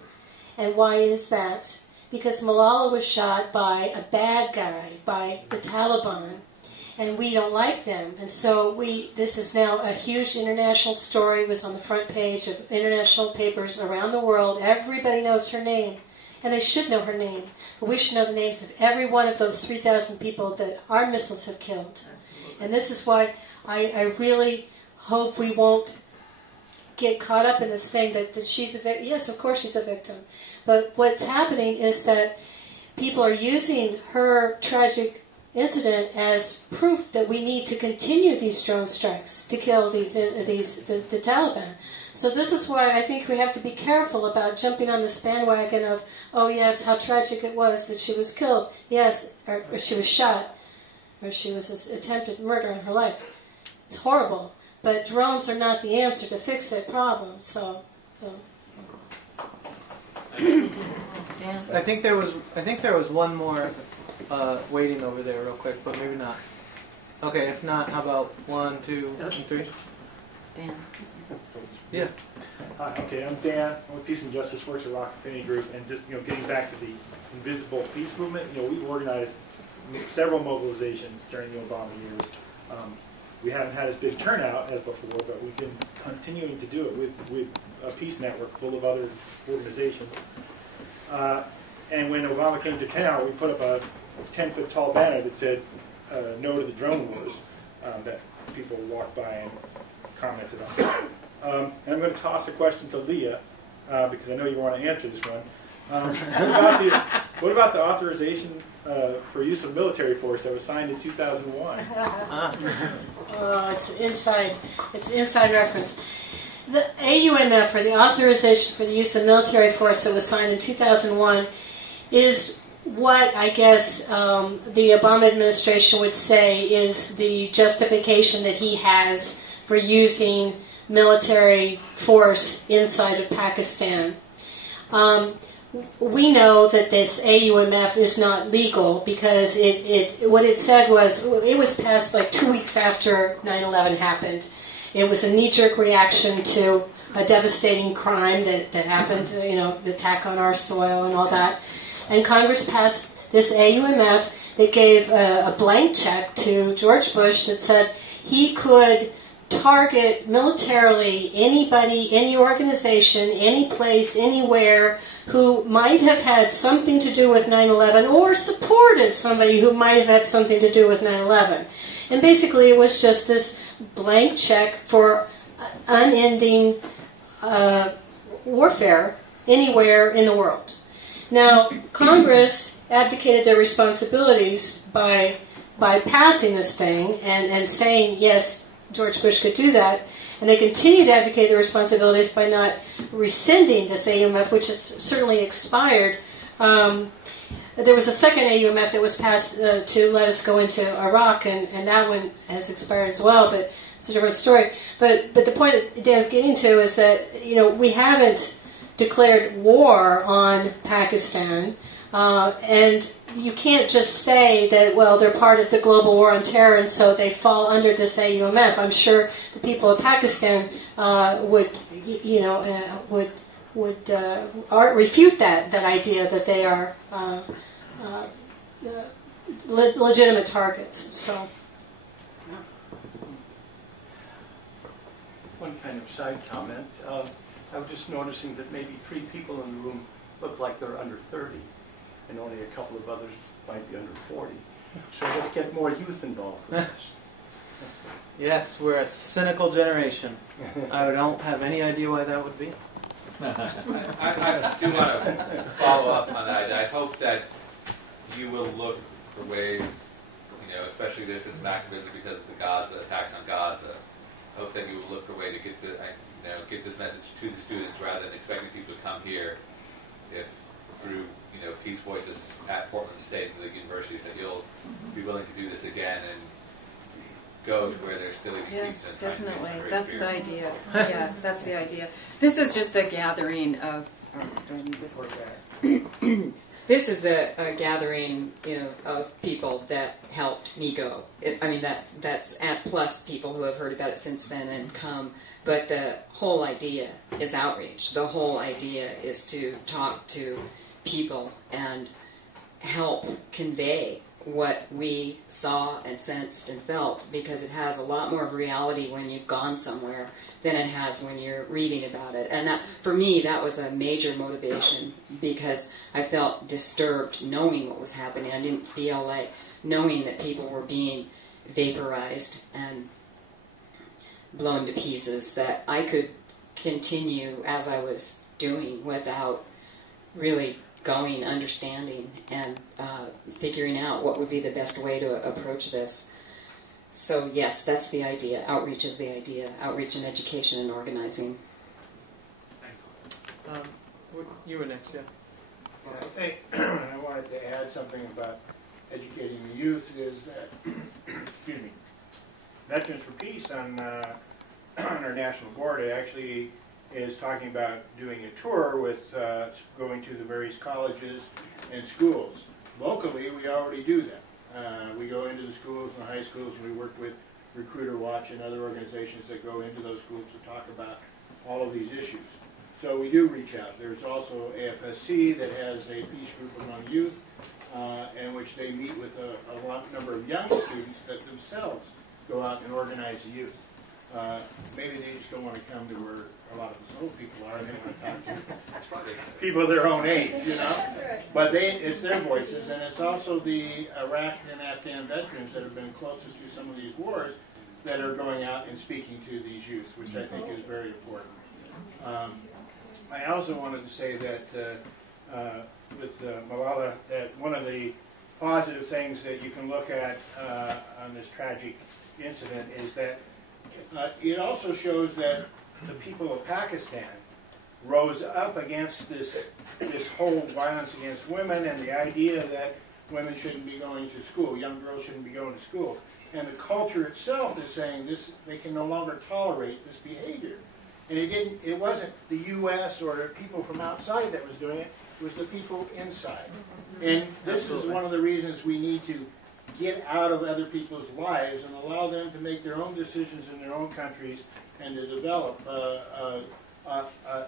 And why is that? Because Malala was shot by a bad guy, by the Taliban, and we don't like them. And so this is now a huge international story. It was on the front page of international papers around the world. Everybody knows her name, and they should know her name. But we should know the names of every one of those 3,000 people that our missiles have killed. And this is why I really hope we won't get caught up in this thing that she's a victim. Yes, of course she's a victim. But what's happening is that people are using her tragic incident as proof that we need to continue these drone strikes to kill the Taliban. So this is why I think we have to be careful about jumping on this bandwagon of, oh yes, how tragic it was that she was killed. Yes, or she was shot, or she was attempted murder in her life. It's horrible. But drones are not the answer to fix that problem. So. I think there was one more waiting over there real quick, but maybe not. Okay, if not, how about 1, 2, and 3? Dan. Yeah. Hi, okay, I'm Dan. I'm with Peace and Justice Works at Rock Affinity Group, and just getting back to the Invisible Peace Movement, we've organized several mobilizations during the Obama years. We haven't had as big turnout as before, but we've been continuing to do it with a peace network full of other organizations. And when Obama came to town, we put up a 10-foot tall banner that said, no to the drone wars, that people walked by and commented on. And I'm going to toss a question to Leah, because I know you want to answer this one. What about the authorization for use of military force that was signed in 2001? it's an inside reference. The AUMF, or the Authorization for the Use of Military Force, that was signed in 2001, is what I guess the Obama administration would say is the justification that he has for using military force inside of Pakistan. We know that this AUMF is not legal because what it said was, it was passed like 2 weeks after 9/11 happened. It was a knee-jerk reaction to a devastating crime that happened, the attack on our soil and all that. And Congress passed this AUMF that gave a blank check to George Bush that said he could target militarily anybody, any organization, any place, anywhere who might have had something to do with 9/11 or supported somebody who might have had something to do with 9/11. And basically it was just this blank check for unending warfare anywhere in the world. Now, Congress advocated their responsibilities by passing this thing and saying, yes, George Bush could do that, and they continue to advocate their responsibilities by not rescinding this AUMF, which has certainly expired. There was a second AUMF that was passed to let us go into Iraq, and that one has expired as well, but it's a different story. But the point that Dan's getting to is that, we haven't declared war on Pakistan, and you can't just say that, well, they're part of the global war on terror and so they fall under this AUMF. I'm sure the people of Pakistan would refute that idea that they are legitimate targets. So, one kind of side comment. I was just noticing that maybe 3 people in the room look like they're under 30, and only a couple of others might be under 40. So let's get more youth involved with this. Yes, we're a cynical generation. I don't have any idea why that would be. I do want to follow up on that. I hope that you will look for ways, especially if it's an activism because of the Gaza attacks on Gaza. I hope that you will look for a way to get this message to the students rather than expecting people to come here. If through Peace Voices at Portland State and the universities, that you'll be willing to do this again and go to where they're still eating pizza. And definitely. That's the idea. Yeah, that's the idea. This is just a gathering of. Do I need this? This is a gathering, of people that helped me go. That's at plus people who have heard about it since then and come. But the whole idea is outreach. The whole idea is to talk to people and help convey what we saw and sensed and felt, because it has a lot more of reality when you've gone somewhere than it has when you're reading about it. And that, for me, that was a major motivation, because I felt disturbed knowing what was happening. I didn't feel like knowing that people were being vaporized and blown to pieces, that I could continue as I was doing without really going, understanding, and figuring out what would be the best way to approach this. So yes, that's the idea. Outreach is the idea. Outreach and education and organizing. You were next, yeah. I think I wanted to add something about educating the youth is that, excuse me, Veterans for Peace on our national board actually is talking about doing a tour with going to the various colleges and schools. Locally, we already do that. We go into the schools and the high schools, and we work with Recruiter Watch and other organizations that go into those schools to talk about all of these issues. So we do reach out. There's also AFSC that has a peace group among youth, in which they meet with a number of young students that themselves go out and organize the youth. Maybe they just don't want to come to where a lot of us old people are, and they want to talk to people their own age, But it's their voices, and it's also the Iraq and Afghan veterans that have been closest to some of these wars that are going out and speaking to these youth, which I think is very important. I also wanted to say that with Malala, that one of the positive things that you can look at on this tragic incident is that it also shows that the people of Pakistan rose up against this whole violence against women and the idea that women shouldn't be going to school, young girls shouldn't be going to school. And the culture itself is saying this, they can no longer tolerate this behavior. And it wasn't the U.S. or the people from outside that was doing it, it was the people inside. And this is one of the reasons we need to get out of other people's lives and allow them to make their own decisions in their own countries and to develop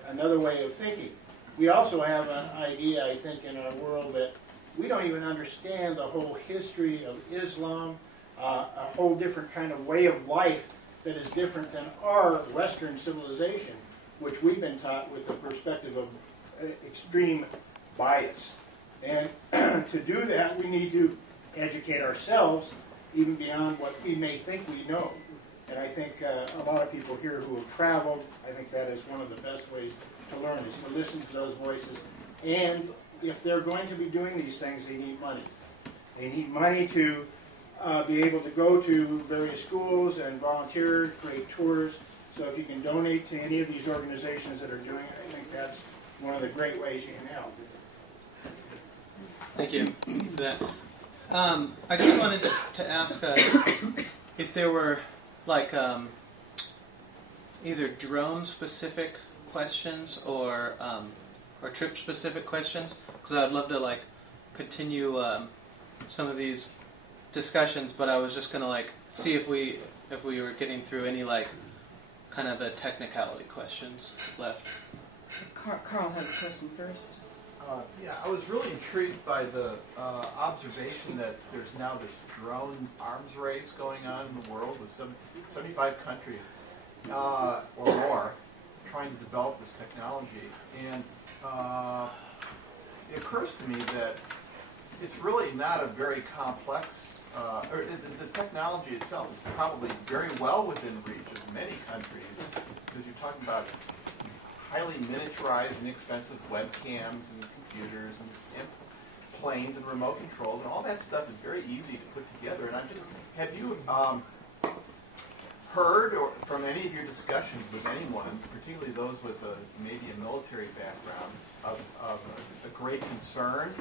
another way of thinking. We also have an idea, I think, in our world that we don't even understand the whole history of Islam, a whole different kind of way of life that is different than our Western civilization, which we've been taught with the perspective of extreme bias. And to do that, we need to educate ourselves even beyond what we may think we know. And I think a lot of people here who have traveled, I think that is one of the best ways to learn, is to listen to those voices. And if they're going to be doing these things, they need money. They need money to be able to go to various schools and volunteer, create tours. So if you can donate to any of these organizations that are doing it, I think that's one of the great ways you can help. Thank you for that. I just wanted to ask if there were like either drone-specific questions or trip-specific questions, because I'd love to like continue some of these discussions, but I was just going to like see if we were getting through any like kind of a technicality questions left. Carl has a question first. Yeah, I was really intrigued by the observation that there's now this drone arms race going on in the world with 75 countries or more trying to develop this technology. And it occurs to me that it's really not a very complex, or the technology itself is probably very well within reach of many countries, because you're talking about highly miniaturized, inexpensive webcams and computers and planes and remote controls, and all that stuff is very easy to put together. And have you heard or from any of your discussions with anyone, particularly those with maybe a military background, of a great concern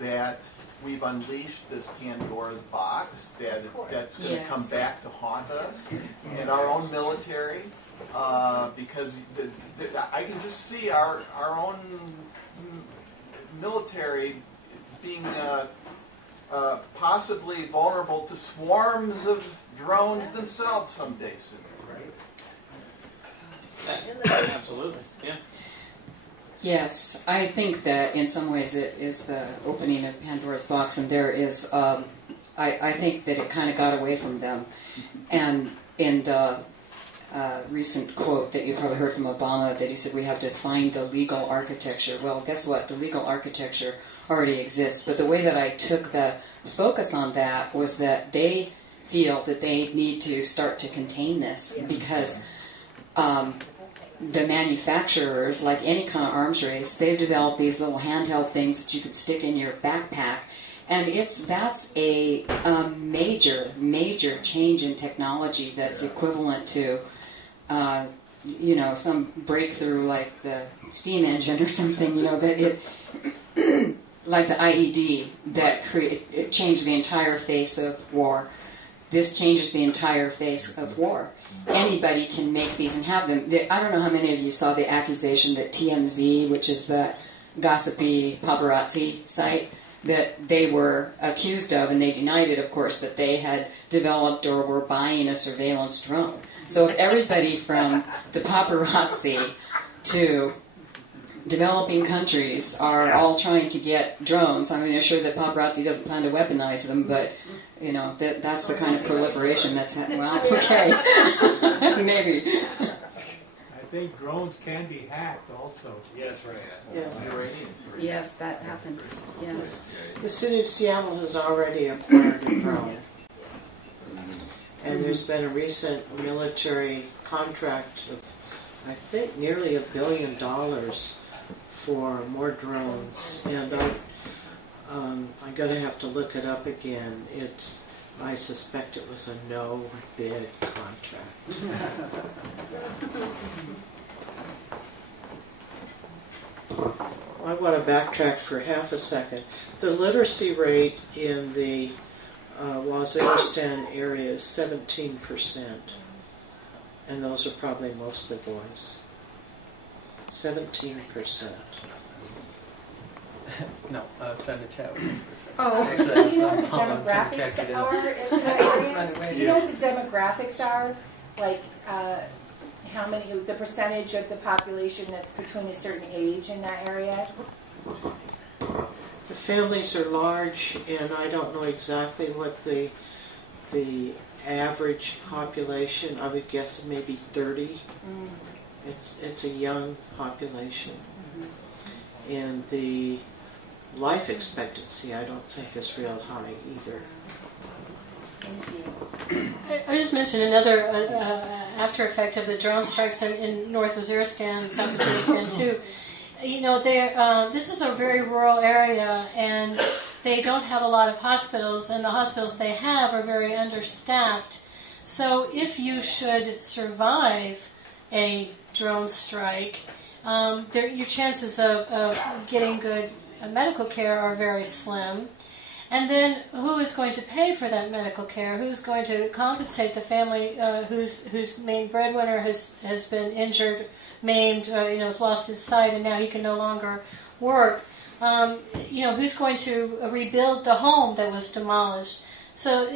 that we've unleashed this Pandora's box, that's going to come back to haunt us and our own military? Because I can just see our own military being possibly vulnerable to swarms of drones themselves someday soon. Right? Absolutely. Yeah. Yes, I think that in some ways it is the opening of Pandora's box, and there is, I think that it kind of got away from them. And in the recent quote that you probably heard from Obama, that he said we have to find the legal architecture. Well, guess what? The legal architecture already exists. But the way that I took the focus on that was that they feel that they need to start to contain this because the manufacturers, like any kind of arms race, they've developed these little handheld things that you could stick in your backpack. And that's a major change in technology that's equivalent to some breakthrough like the steam engine or something, that it like the IED that it changed the entire face of war. This changes the entire face of war. Anybody can make these and have them. I don't know how many of you saw the accusation that TMZ, which is the gossipy paparazzi site, that they were accused of, and they denied it, of course, that they had developed or were buying a surveillance drone. So if everybody from the paparazzi to developing countries are all trying to get drones, I mean, they're sure that paparazzi doesn't plan to weaponize them, but, that's the kind of proliferation that's happening. Well, okay. Maybe. I think drones can be hacked also. Yes, right. Yes. Yes, that happened. Yes. The city of Seattle has already acquired a drone. And there's been a recent military contract of, I think, nearly $1 billion for more drones. And I'm going to have to look it up again. I suspect it was a no-bid contract. I want to backtrack for half a second. The literacy rate in the Waziristan area is 17%, and those are probably mostly boys. 17%. No, send a chat. Oh, Actually, do you know what the demographics are in that area? Do you know what the demographics are? Like, how many, the percentage of the population that's between a certain age in that area? The families are large, and I don't know exactly what the average population. I would guess maybe 30. It's a young population, and the life expectancy I don't think is real high either. I just mentioned another after effect of the drone strikes in North Waziristan, South Waziristan too. You know, this is a very rural area, and they don't have a lot of hospitals, and the hospitals they have are very understaffed. So if you should survive a drone strike, your chances of getting good medical care are very slim. And then who is going to pay for that medical care? Who's going to compensate the family whose main breadwinner has been injured, maimed, has lost his sight, and now he can no longer work? Who's going to rebuild the home that was demolished? So,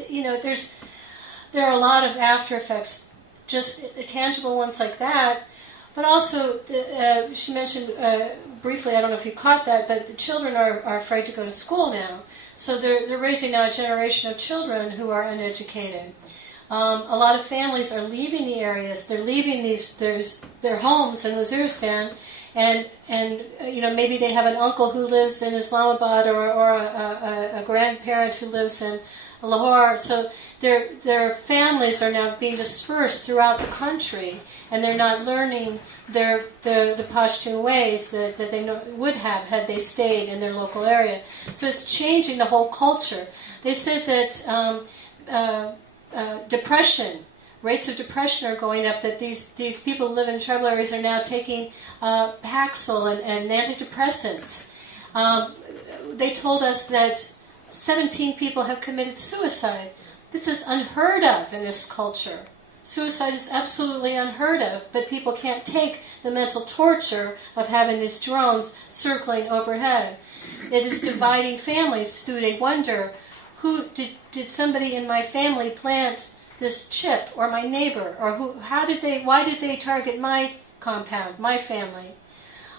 there are a lot of after effects, just tangible ones like that. But also, she mentioned briefly, I don't know if you caught that, but the children are afraid to go to school now. So they're raising now a generation of children who are uneducated. A lot of families are leaving the areas. They're leaving their homes in Waziristan, and maybe they have an uncle who lives in Islamabad or a grandparent who lives in Lahore. So their families are now being dispersed throughout the country, and they're not learning the Pashtun ways that they would have had they stayed in their local area. So it's changing the whole culture. They said that rates of depression are going up, that these people who live in tribal areas are now taking Paxil and antidepressants. They told us that 17 people have committed suicide. This is unheard of in this culture. Suicide is absolutely unheard of, but people can't take the mental torture of having these drones circling overhead. It is dividing families who they wonder, who did somebody in my family plant this chip, or my neighbor, or why did they target my compound, my family?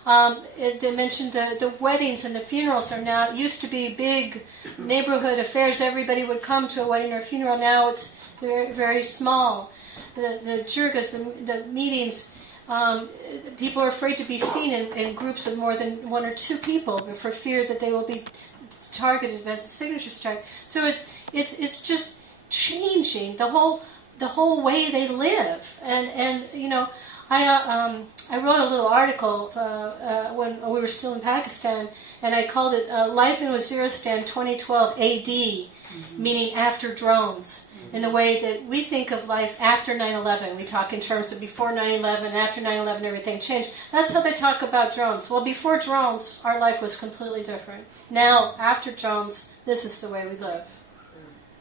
They mentioned the weddings and the funerals are now, used to be big neighborhood affairs. Everybody would come to a wedding or a funeral. Now it's very, very small. The jirgas, the meetings, people are afraid to be seen in groups of more than one or two people for fear that they will be targeted as a signature strike. So it's just changing the whole way they live. And I wrote a little article when we were still in Pakistan, and I called it Life in Waziristan 2012 AD, meaning after drones. In the way that we think of life after 9/11. We talk in terms of before 9/11, after 9/11, everything changed. That's how they talk about drones. Well, before drones, our life was completely different. Now, after drones, this is the way we live.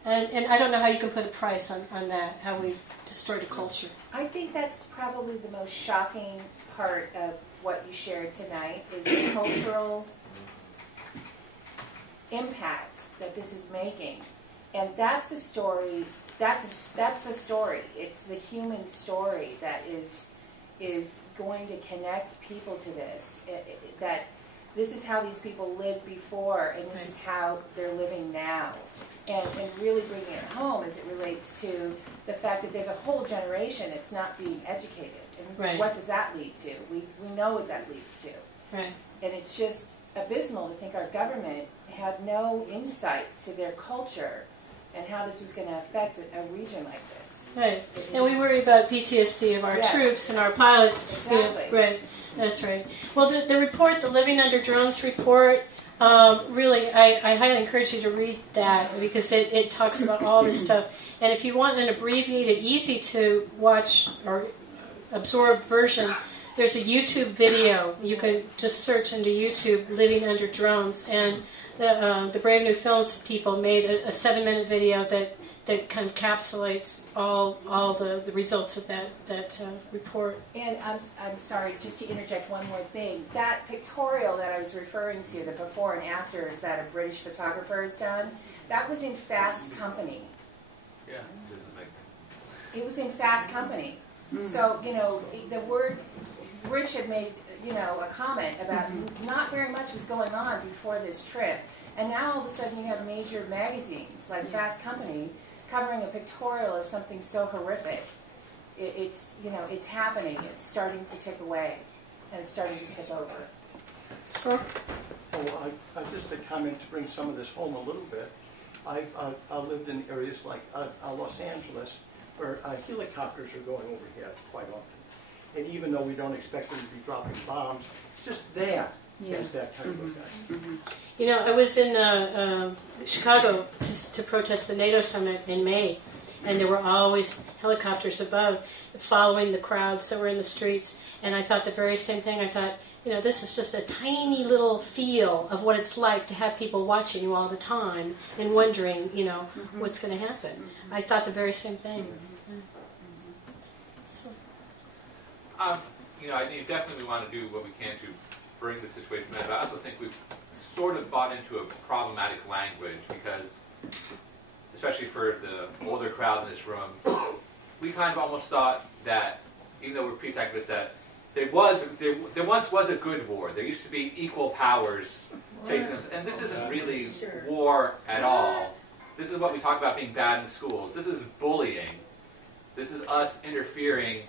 And I don't know how you can put a price on that, how we've distorted culture. I think that's probably the most shocking part of what you shared tonight, is the cultural impact that this is making. And that's the story. That's the story. It's the human story that is going to connect people to this. That this is how these people lived before, and this is how they're living now. And really bringing it home as it relates to the fact that there's a whole generation that's not being educated. And what does that lead to? We know what that leads to. Right. And it's just abysmal to think our government had no insight to their culture and how this was going to affect a region like this. Right. And we worry about PTSD of our troops and our pilots. Exactly. Yeah, right. That's right. Well, the report, the Living Under Drones report, Really, I highly encourage you to read that because it talks about all this stuff. And if you want an abbreviated, easy to watch or absorb version, there's a YouTube video. You can just search into YouTube, Living Under Drones. And the Brave New Films people made a 7-minute video that kind of encapsulates all the results of that report. And I'm sorry, just to interject one more thing. That pictorial that I was referring to, the before and afters that a British photographer has done, that was in Fast Company. Yeah, it was in Fast Company. So, the word, Rich had made, a comment about not very much was going on before this trip. And now all of a sudden you have major magazines like Fast Company covering a pictorial of something so horrific. It's happening. It's starting to tick away, and it's starting to tip over. Sure. Oh, I just a comment to bring some of this home a little bit. I've lived in areas like Los Angeles where helicopters are going overhead quite often. And even though we don't expect them to be dropping bombs, just that has that kind of effect. I was in Chicago to protest the NATO summit in May, and there were always helicopters above following the crowds that were in the streets. And I thought the very same thing. I thought, this is just a tiny little feel of what it's like to have people watching you all the time and wondering, what's going to happen. I thought the very same thing. I definitely want to do what we can to bring the situation back, but I also think we've sort of bought into a problematic language because, especially for the older crowd in this room, we kind of almost thought that, even though we're peace activists, that there once was a good war. There used to be equal powers facing them, and this isn't really war at all. This is what we talk about being bad in schools. This is bullying. This is us interfering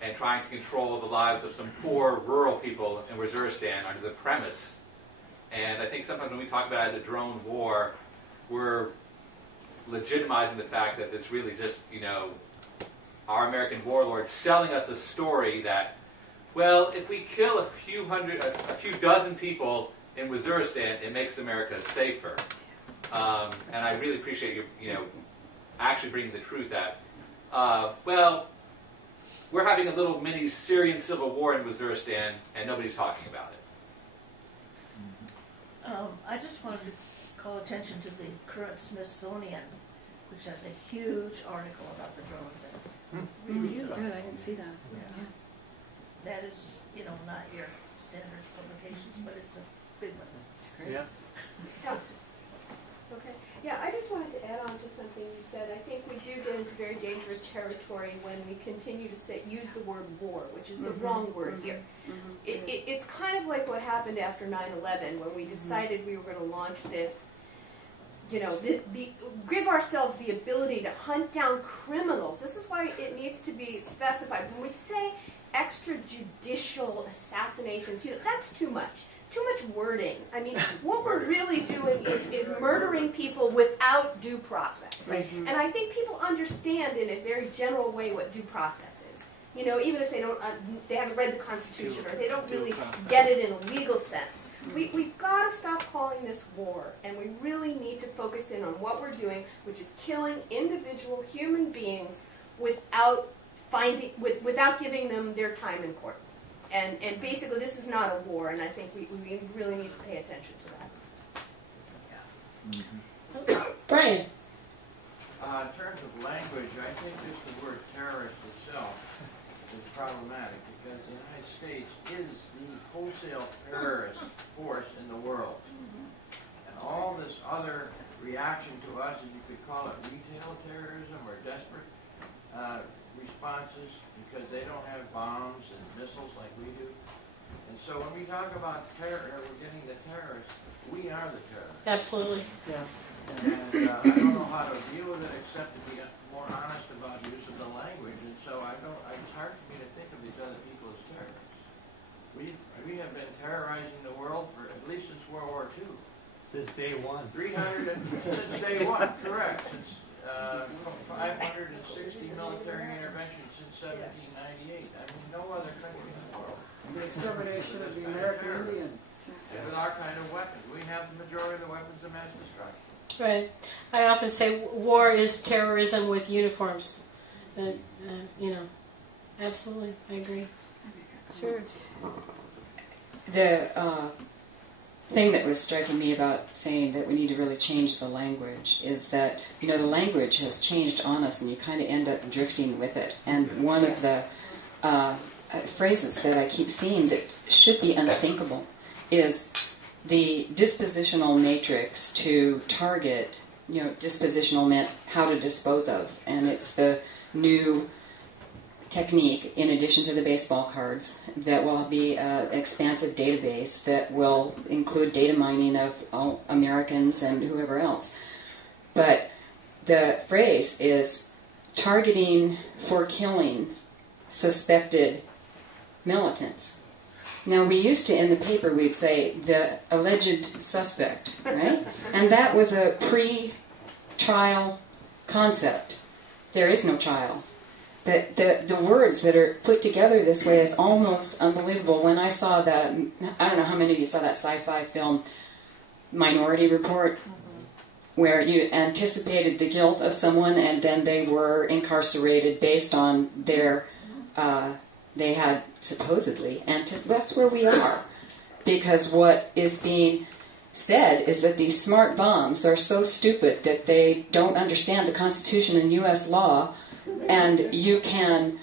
and trying to control the lives of some poor rural people in Waziristan under the premise. And I think sometimes when we talk about it as a drone war, we're legitimizing the fact that it's really just, our American warlords selling us a story that, well, if we kill a few dozen people in Waziristan, it makes America safer. And I really appreciate you, actually bringing the truth that, we're having a little mini Syrian civil war in Waziristan, and nobody's talking about it. I just wanted to call attention to the current Smithsonian, which has a huge article about the drones. Really good. Good, I didn't see that. Yeah. That is, not your standard publications, but it's a big one. It's great. Yeah. Okay. Yeah, I just wanted to add on to something you said. I think we do get into very dangerous territory when we continue to use the word war, which is the wrong word here. It's kind of like what happened after 9/11 when we decided we were going to launch this, give ourselves the ability to hunt down criminals. This is why it needs to be specified. When we say extrajudicial assassinations, that's too much. Too much wording. I mean, what we're really doing is murdering people without due process. And I think people understand in a very general way what due process is. Even if they haven't read the Constitution or they don't really get it in a legal sense. We've got to stop calling this war, and we really need to focus in on what we're doing, which is killing individual human beings without giving them their time in court. And basically, this is not a war, and I think we really need to pay attention to that. Brian. In terms of language, I think just the word terrorist itself is problematic because the United States is the wholesale terrorist force in the world. And all this other reaction to us, as you could call it retail terrorism or desperate responses, because they don't have bombs and missiles like we do. And so when we talk about terror, we're getting the terrorists, we are the terrorists. Absolutely. Yeah. And I don't know how to deal with it except to be more honest about use of the language. And so it's hard for me to think of these other people as terrorists. We have been terrorizing the world for at least since World War II. Since day one. Since day one, correct. Since 560 military interventions since 1798. I mean, no other country in the world. The extermination of the American Indian. with our kind of weapons. We have the majority of the weapons of mass destruction. Right. I often say war is terrorism with uniforms. Absolutely, I agree. Sure. The thing that was striking me about saying that we need to really change the language is that, the language has changed on us and you kind of end up drifting with it. And one of the phrases that I keep seeing that should be unthinkable is the dispositional matrix to target, dispositional meant how to dispose of. And it's the new technique, in addition to the baseball cards, that will be an expansive database that will include data mining of all Americans and whoever else. But the phrase is targeting for killing suspected militants. Now, we used to, in the paper, we'd say the alleged suspect, right? And that was a pre-trial concept. There is no trial. The words that are put together this way is almost unbelievable. When I saw that, I don't know how many of you saw that sci-fi film, Minority Report, where you anticipated the guilt of someone and then they were incarcerated based on their, they had supposedly, that's where we are. Because what is being said is that these smart bombs are so stupid that they don't understand the Constitution and U.S. law, and you can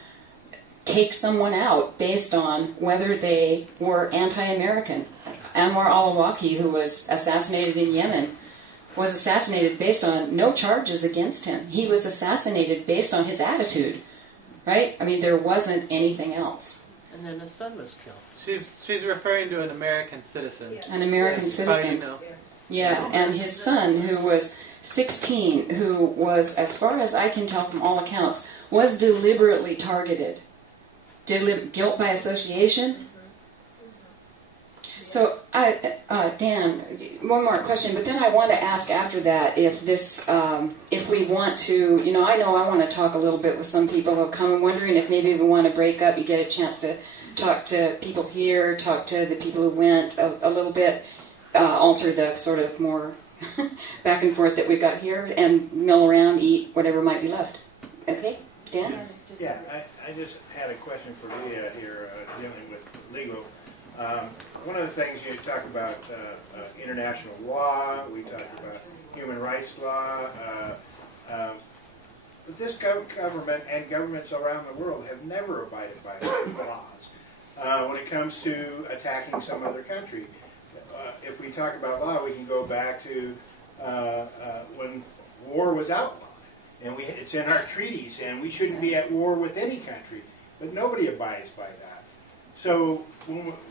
take someone out based on whether they were anti-American. Anwar al-Awlaki, who was assassinated in Yemen, was assassinated based on no charges against him. He was assassinated based on his attitude, right? I mean, there wasn't anything else. And then his son was killed. She's referring to an American citizen. Yes. An American citizen. Yeah, and his son, who was 16, who was, as far as I can tell from all accounts, was deliberately targeted. Guilt by association. So, Dan, one more question, but then I want to ask after that if this, if we want to, I know I want to talk a little bit with some people who have come. I'm wondering if maybe we want to break up, you get a chance to talk to people here, talk to the people who went a little bit, alter the sort of more back and forth that we've got here, and mill around, eat whatever might be left. Okay, Dan? Yeah, I just had a question for Leah here, dealing with legal. One of the things you talk about international law, we talk about human rights law, but this government and governments around the world have never abided by laws when it comes to attacking some other country. If we talk about law, we can go back to when war was outlawed, and it's in our treaties, and we shouldn't be at war with any country, but nobody abides by that. So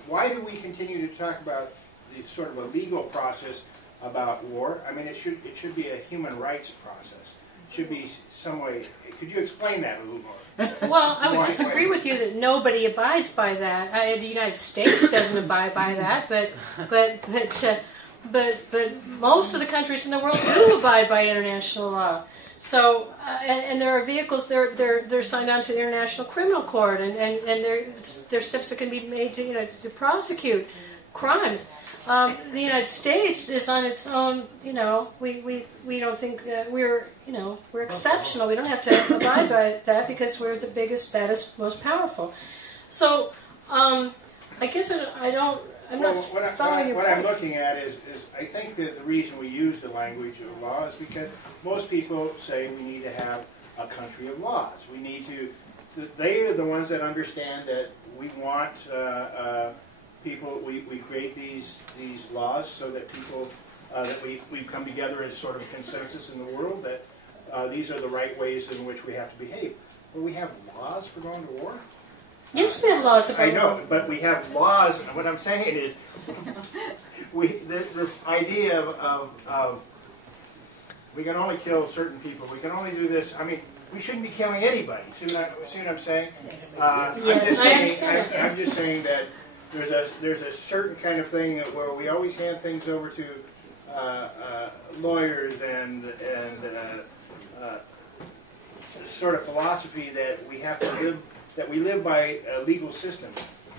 why do we continue to talk about the sort of a legal process about war? I mean, it should be a human rights process. It should be some way. Could you explain that a little more? Well, I would disagree with you that nobody abides by that. The United States doesn't abide by that, but most of the countries in the world do abide by international law. So, and there are vehicles they're signed on to the International Criminal Court, and there are steps that can be made to prosecute crimes. The United States is on its own. We don't think that we're exceptional. We don't have to abide by that because we're the biggest, baddest, most powerful. So, I guess I'm not following your point. What I'm looking at is I think that the reason we use the language of law is because most people say we need to have a country of laws. We need to. They are the ones that understand that we want people. We create these laws so that people that we come together as sort of consensus in the world that these are the right ways in which we have to behave. But we have laws for going to war. Yes, we have laws about I know, but we have laws. What I'm saying is, this idea of we can only kill certain people. We can only do this. I mean, we shouldn't be killing anybody. See what I'm saying? Yes, I'm just saying that there's a certain kind of thing where we always hand things over to lawyers and sort of philosophy that we have to live. That we live by a legal system.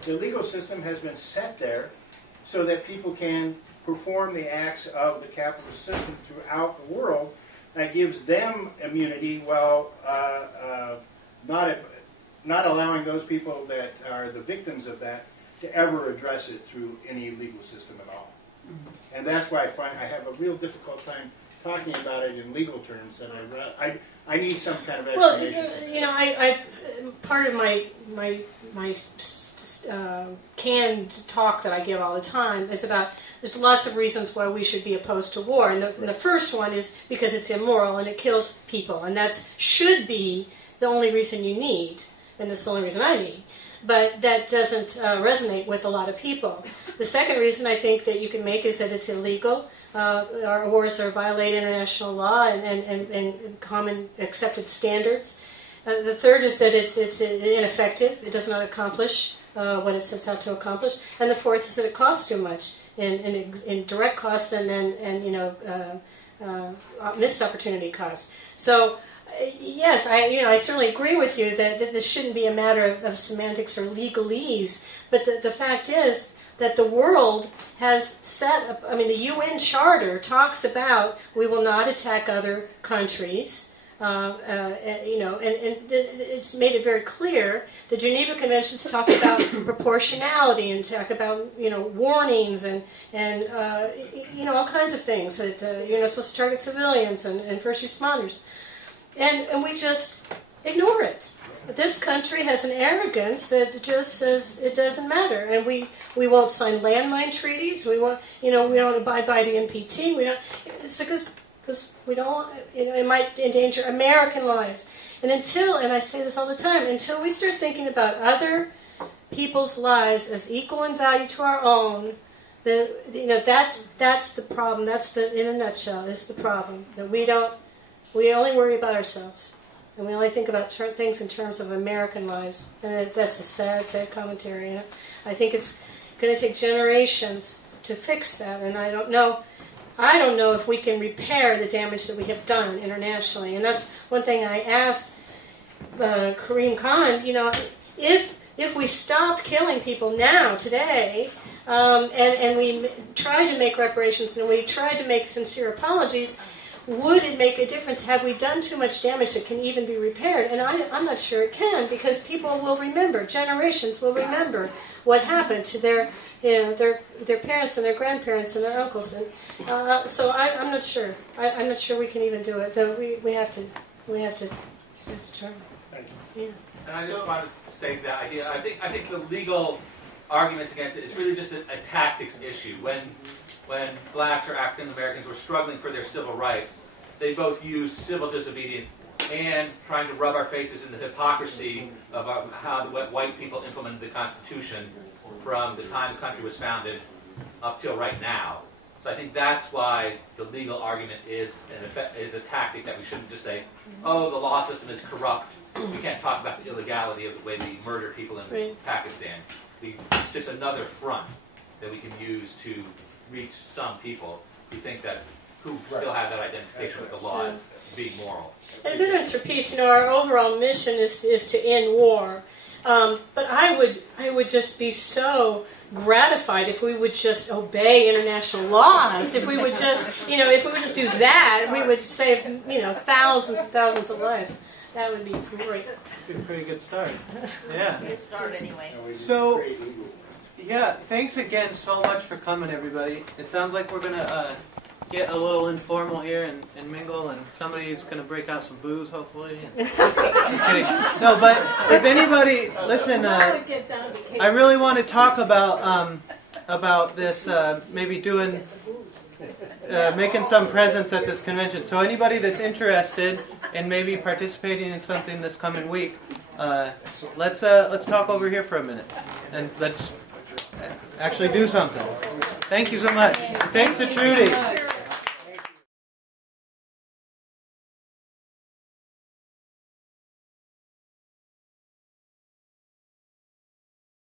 The legal system has been set there so that people can perform the acts of the capitalist system throughout the world. That gives them immunity while not allowing those people that are the victims of that to ever address it through any legal system at all. And that's why I have a real difficult time talking about it in legal terms, and I need some kind of explanation. Well, part of my canned talk that I give all the time is about there's lots of reasons why we should be opposed to war, and the first one is because it's immoral and it kills people, and that should be the only reason you need, and that's the only reason I need. But that doesn't resonate with a lot of people. The second reason I think that you can make is that it's illegal. Our wars are violate international law and common accepted standards. The third is that it's ineffective. It does not accomplish what it sets out to accomplish. And the fourth is that it costs too much in direct cost and missed opportunity cost. So. Yes, I certainly agree with you that this shouldn't be a matter of semantics or legalese, but the fact is that the world has set up, the UN Charter talks about we will not attack other countries, and it's made it very clear. The Geneva Conventions talk about proportionality and talk about, warnings and all kinds of things that you're not supposed to target civilians and first responders. And we just ignore it. This country has an arrogance that just says it doesn't matter, and we won't sign landmine treaties. We won't, we don't abide by the NPT. We don't. It's because we don't. It might endanger American lives. And I say this all the time, until we start thinking about other people's lives as equal in value to our own, that's the problem. That's in a nutshell, is the problem that we don't. We only worry about ourselves, and we only think about things in terms of American lives, and that's a sad, sad commentary. I think it's going to take generations to fix that, and I don't know if we can repair the damage that we have done internationally. And that's one thing I asked Kareem Khan. If we stopped killing people now, today, and we tried to make reparations and we tried to make sincere apologies, would it make a difference? Have we done too much damage that can even be repaired? And I'm not sure it can, because people will remember, generations will remember what happened to their parents and their grandparents and their uncles. And so I'm not sure. I'm not sure we can even do it. Though we have to try. Yeah. And I just want to say that idea. I think the legal arguments against it is really just a tactics issue. When blacks or African Americans were struggling for their civil rights, they both used civil disobedience and trying to rub our faces in the hypocrisy of how white people implemented the Constitution from the time the country was founded up till right now. So I think that's why the legal argument is a tactic that we shouldn't just say, oh, the law system is corrupt. We can't talk about the illegality of the way we murder people in Pakistan. It's just another front that we can use to reach some people who still have that identification with the law as being moral. And Veterans for Peace, our overall mission is to end war. But I would just be so gratified if we would just obey international laws. If we would just, do that, we would save, thousands and thousands of lives. That would be great. It's been a pretty good start. Yeah. Good start anyway. So, yeah, thanks again so much for coming, everybody. It sounds like we're going to get a little informal here and mingle, and somebody's going to break out some booze, hopefully. Just kidding. No, but if anybody, listen, I really want to talk about this, maybe doing, making some presence at this convention. So anybody that's interested in maybe participating in something this coming week, let's talk over here for a minute, and let's actually do something. Thank you so much. Thanks to Trudy.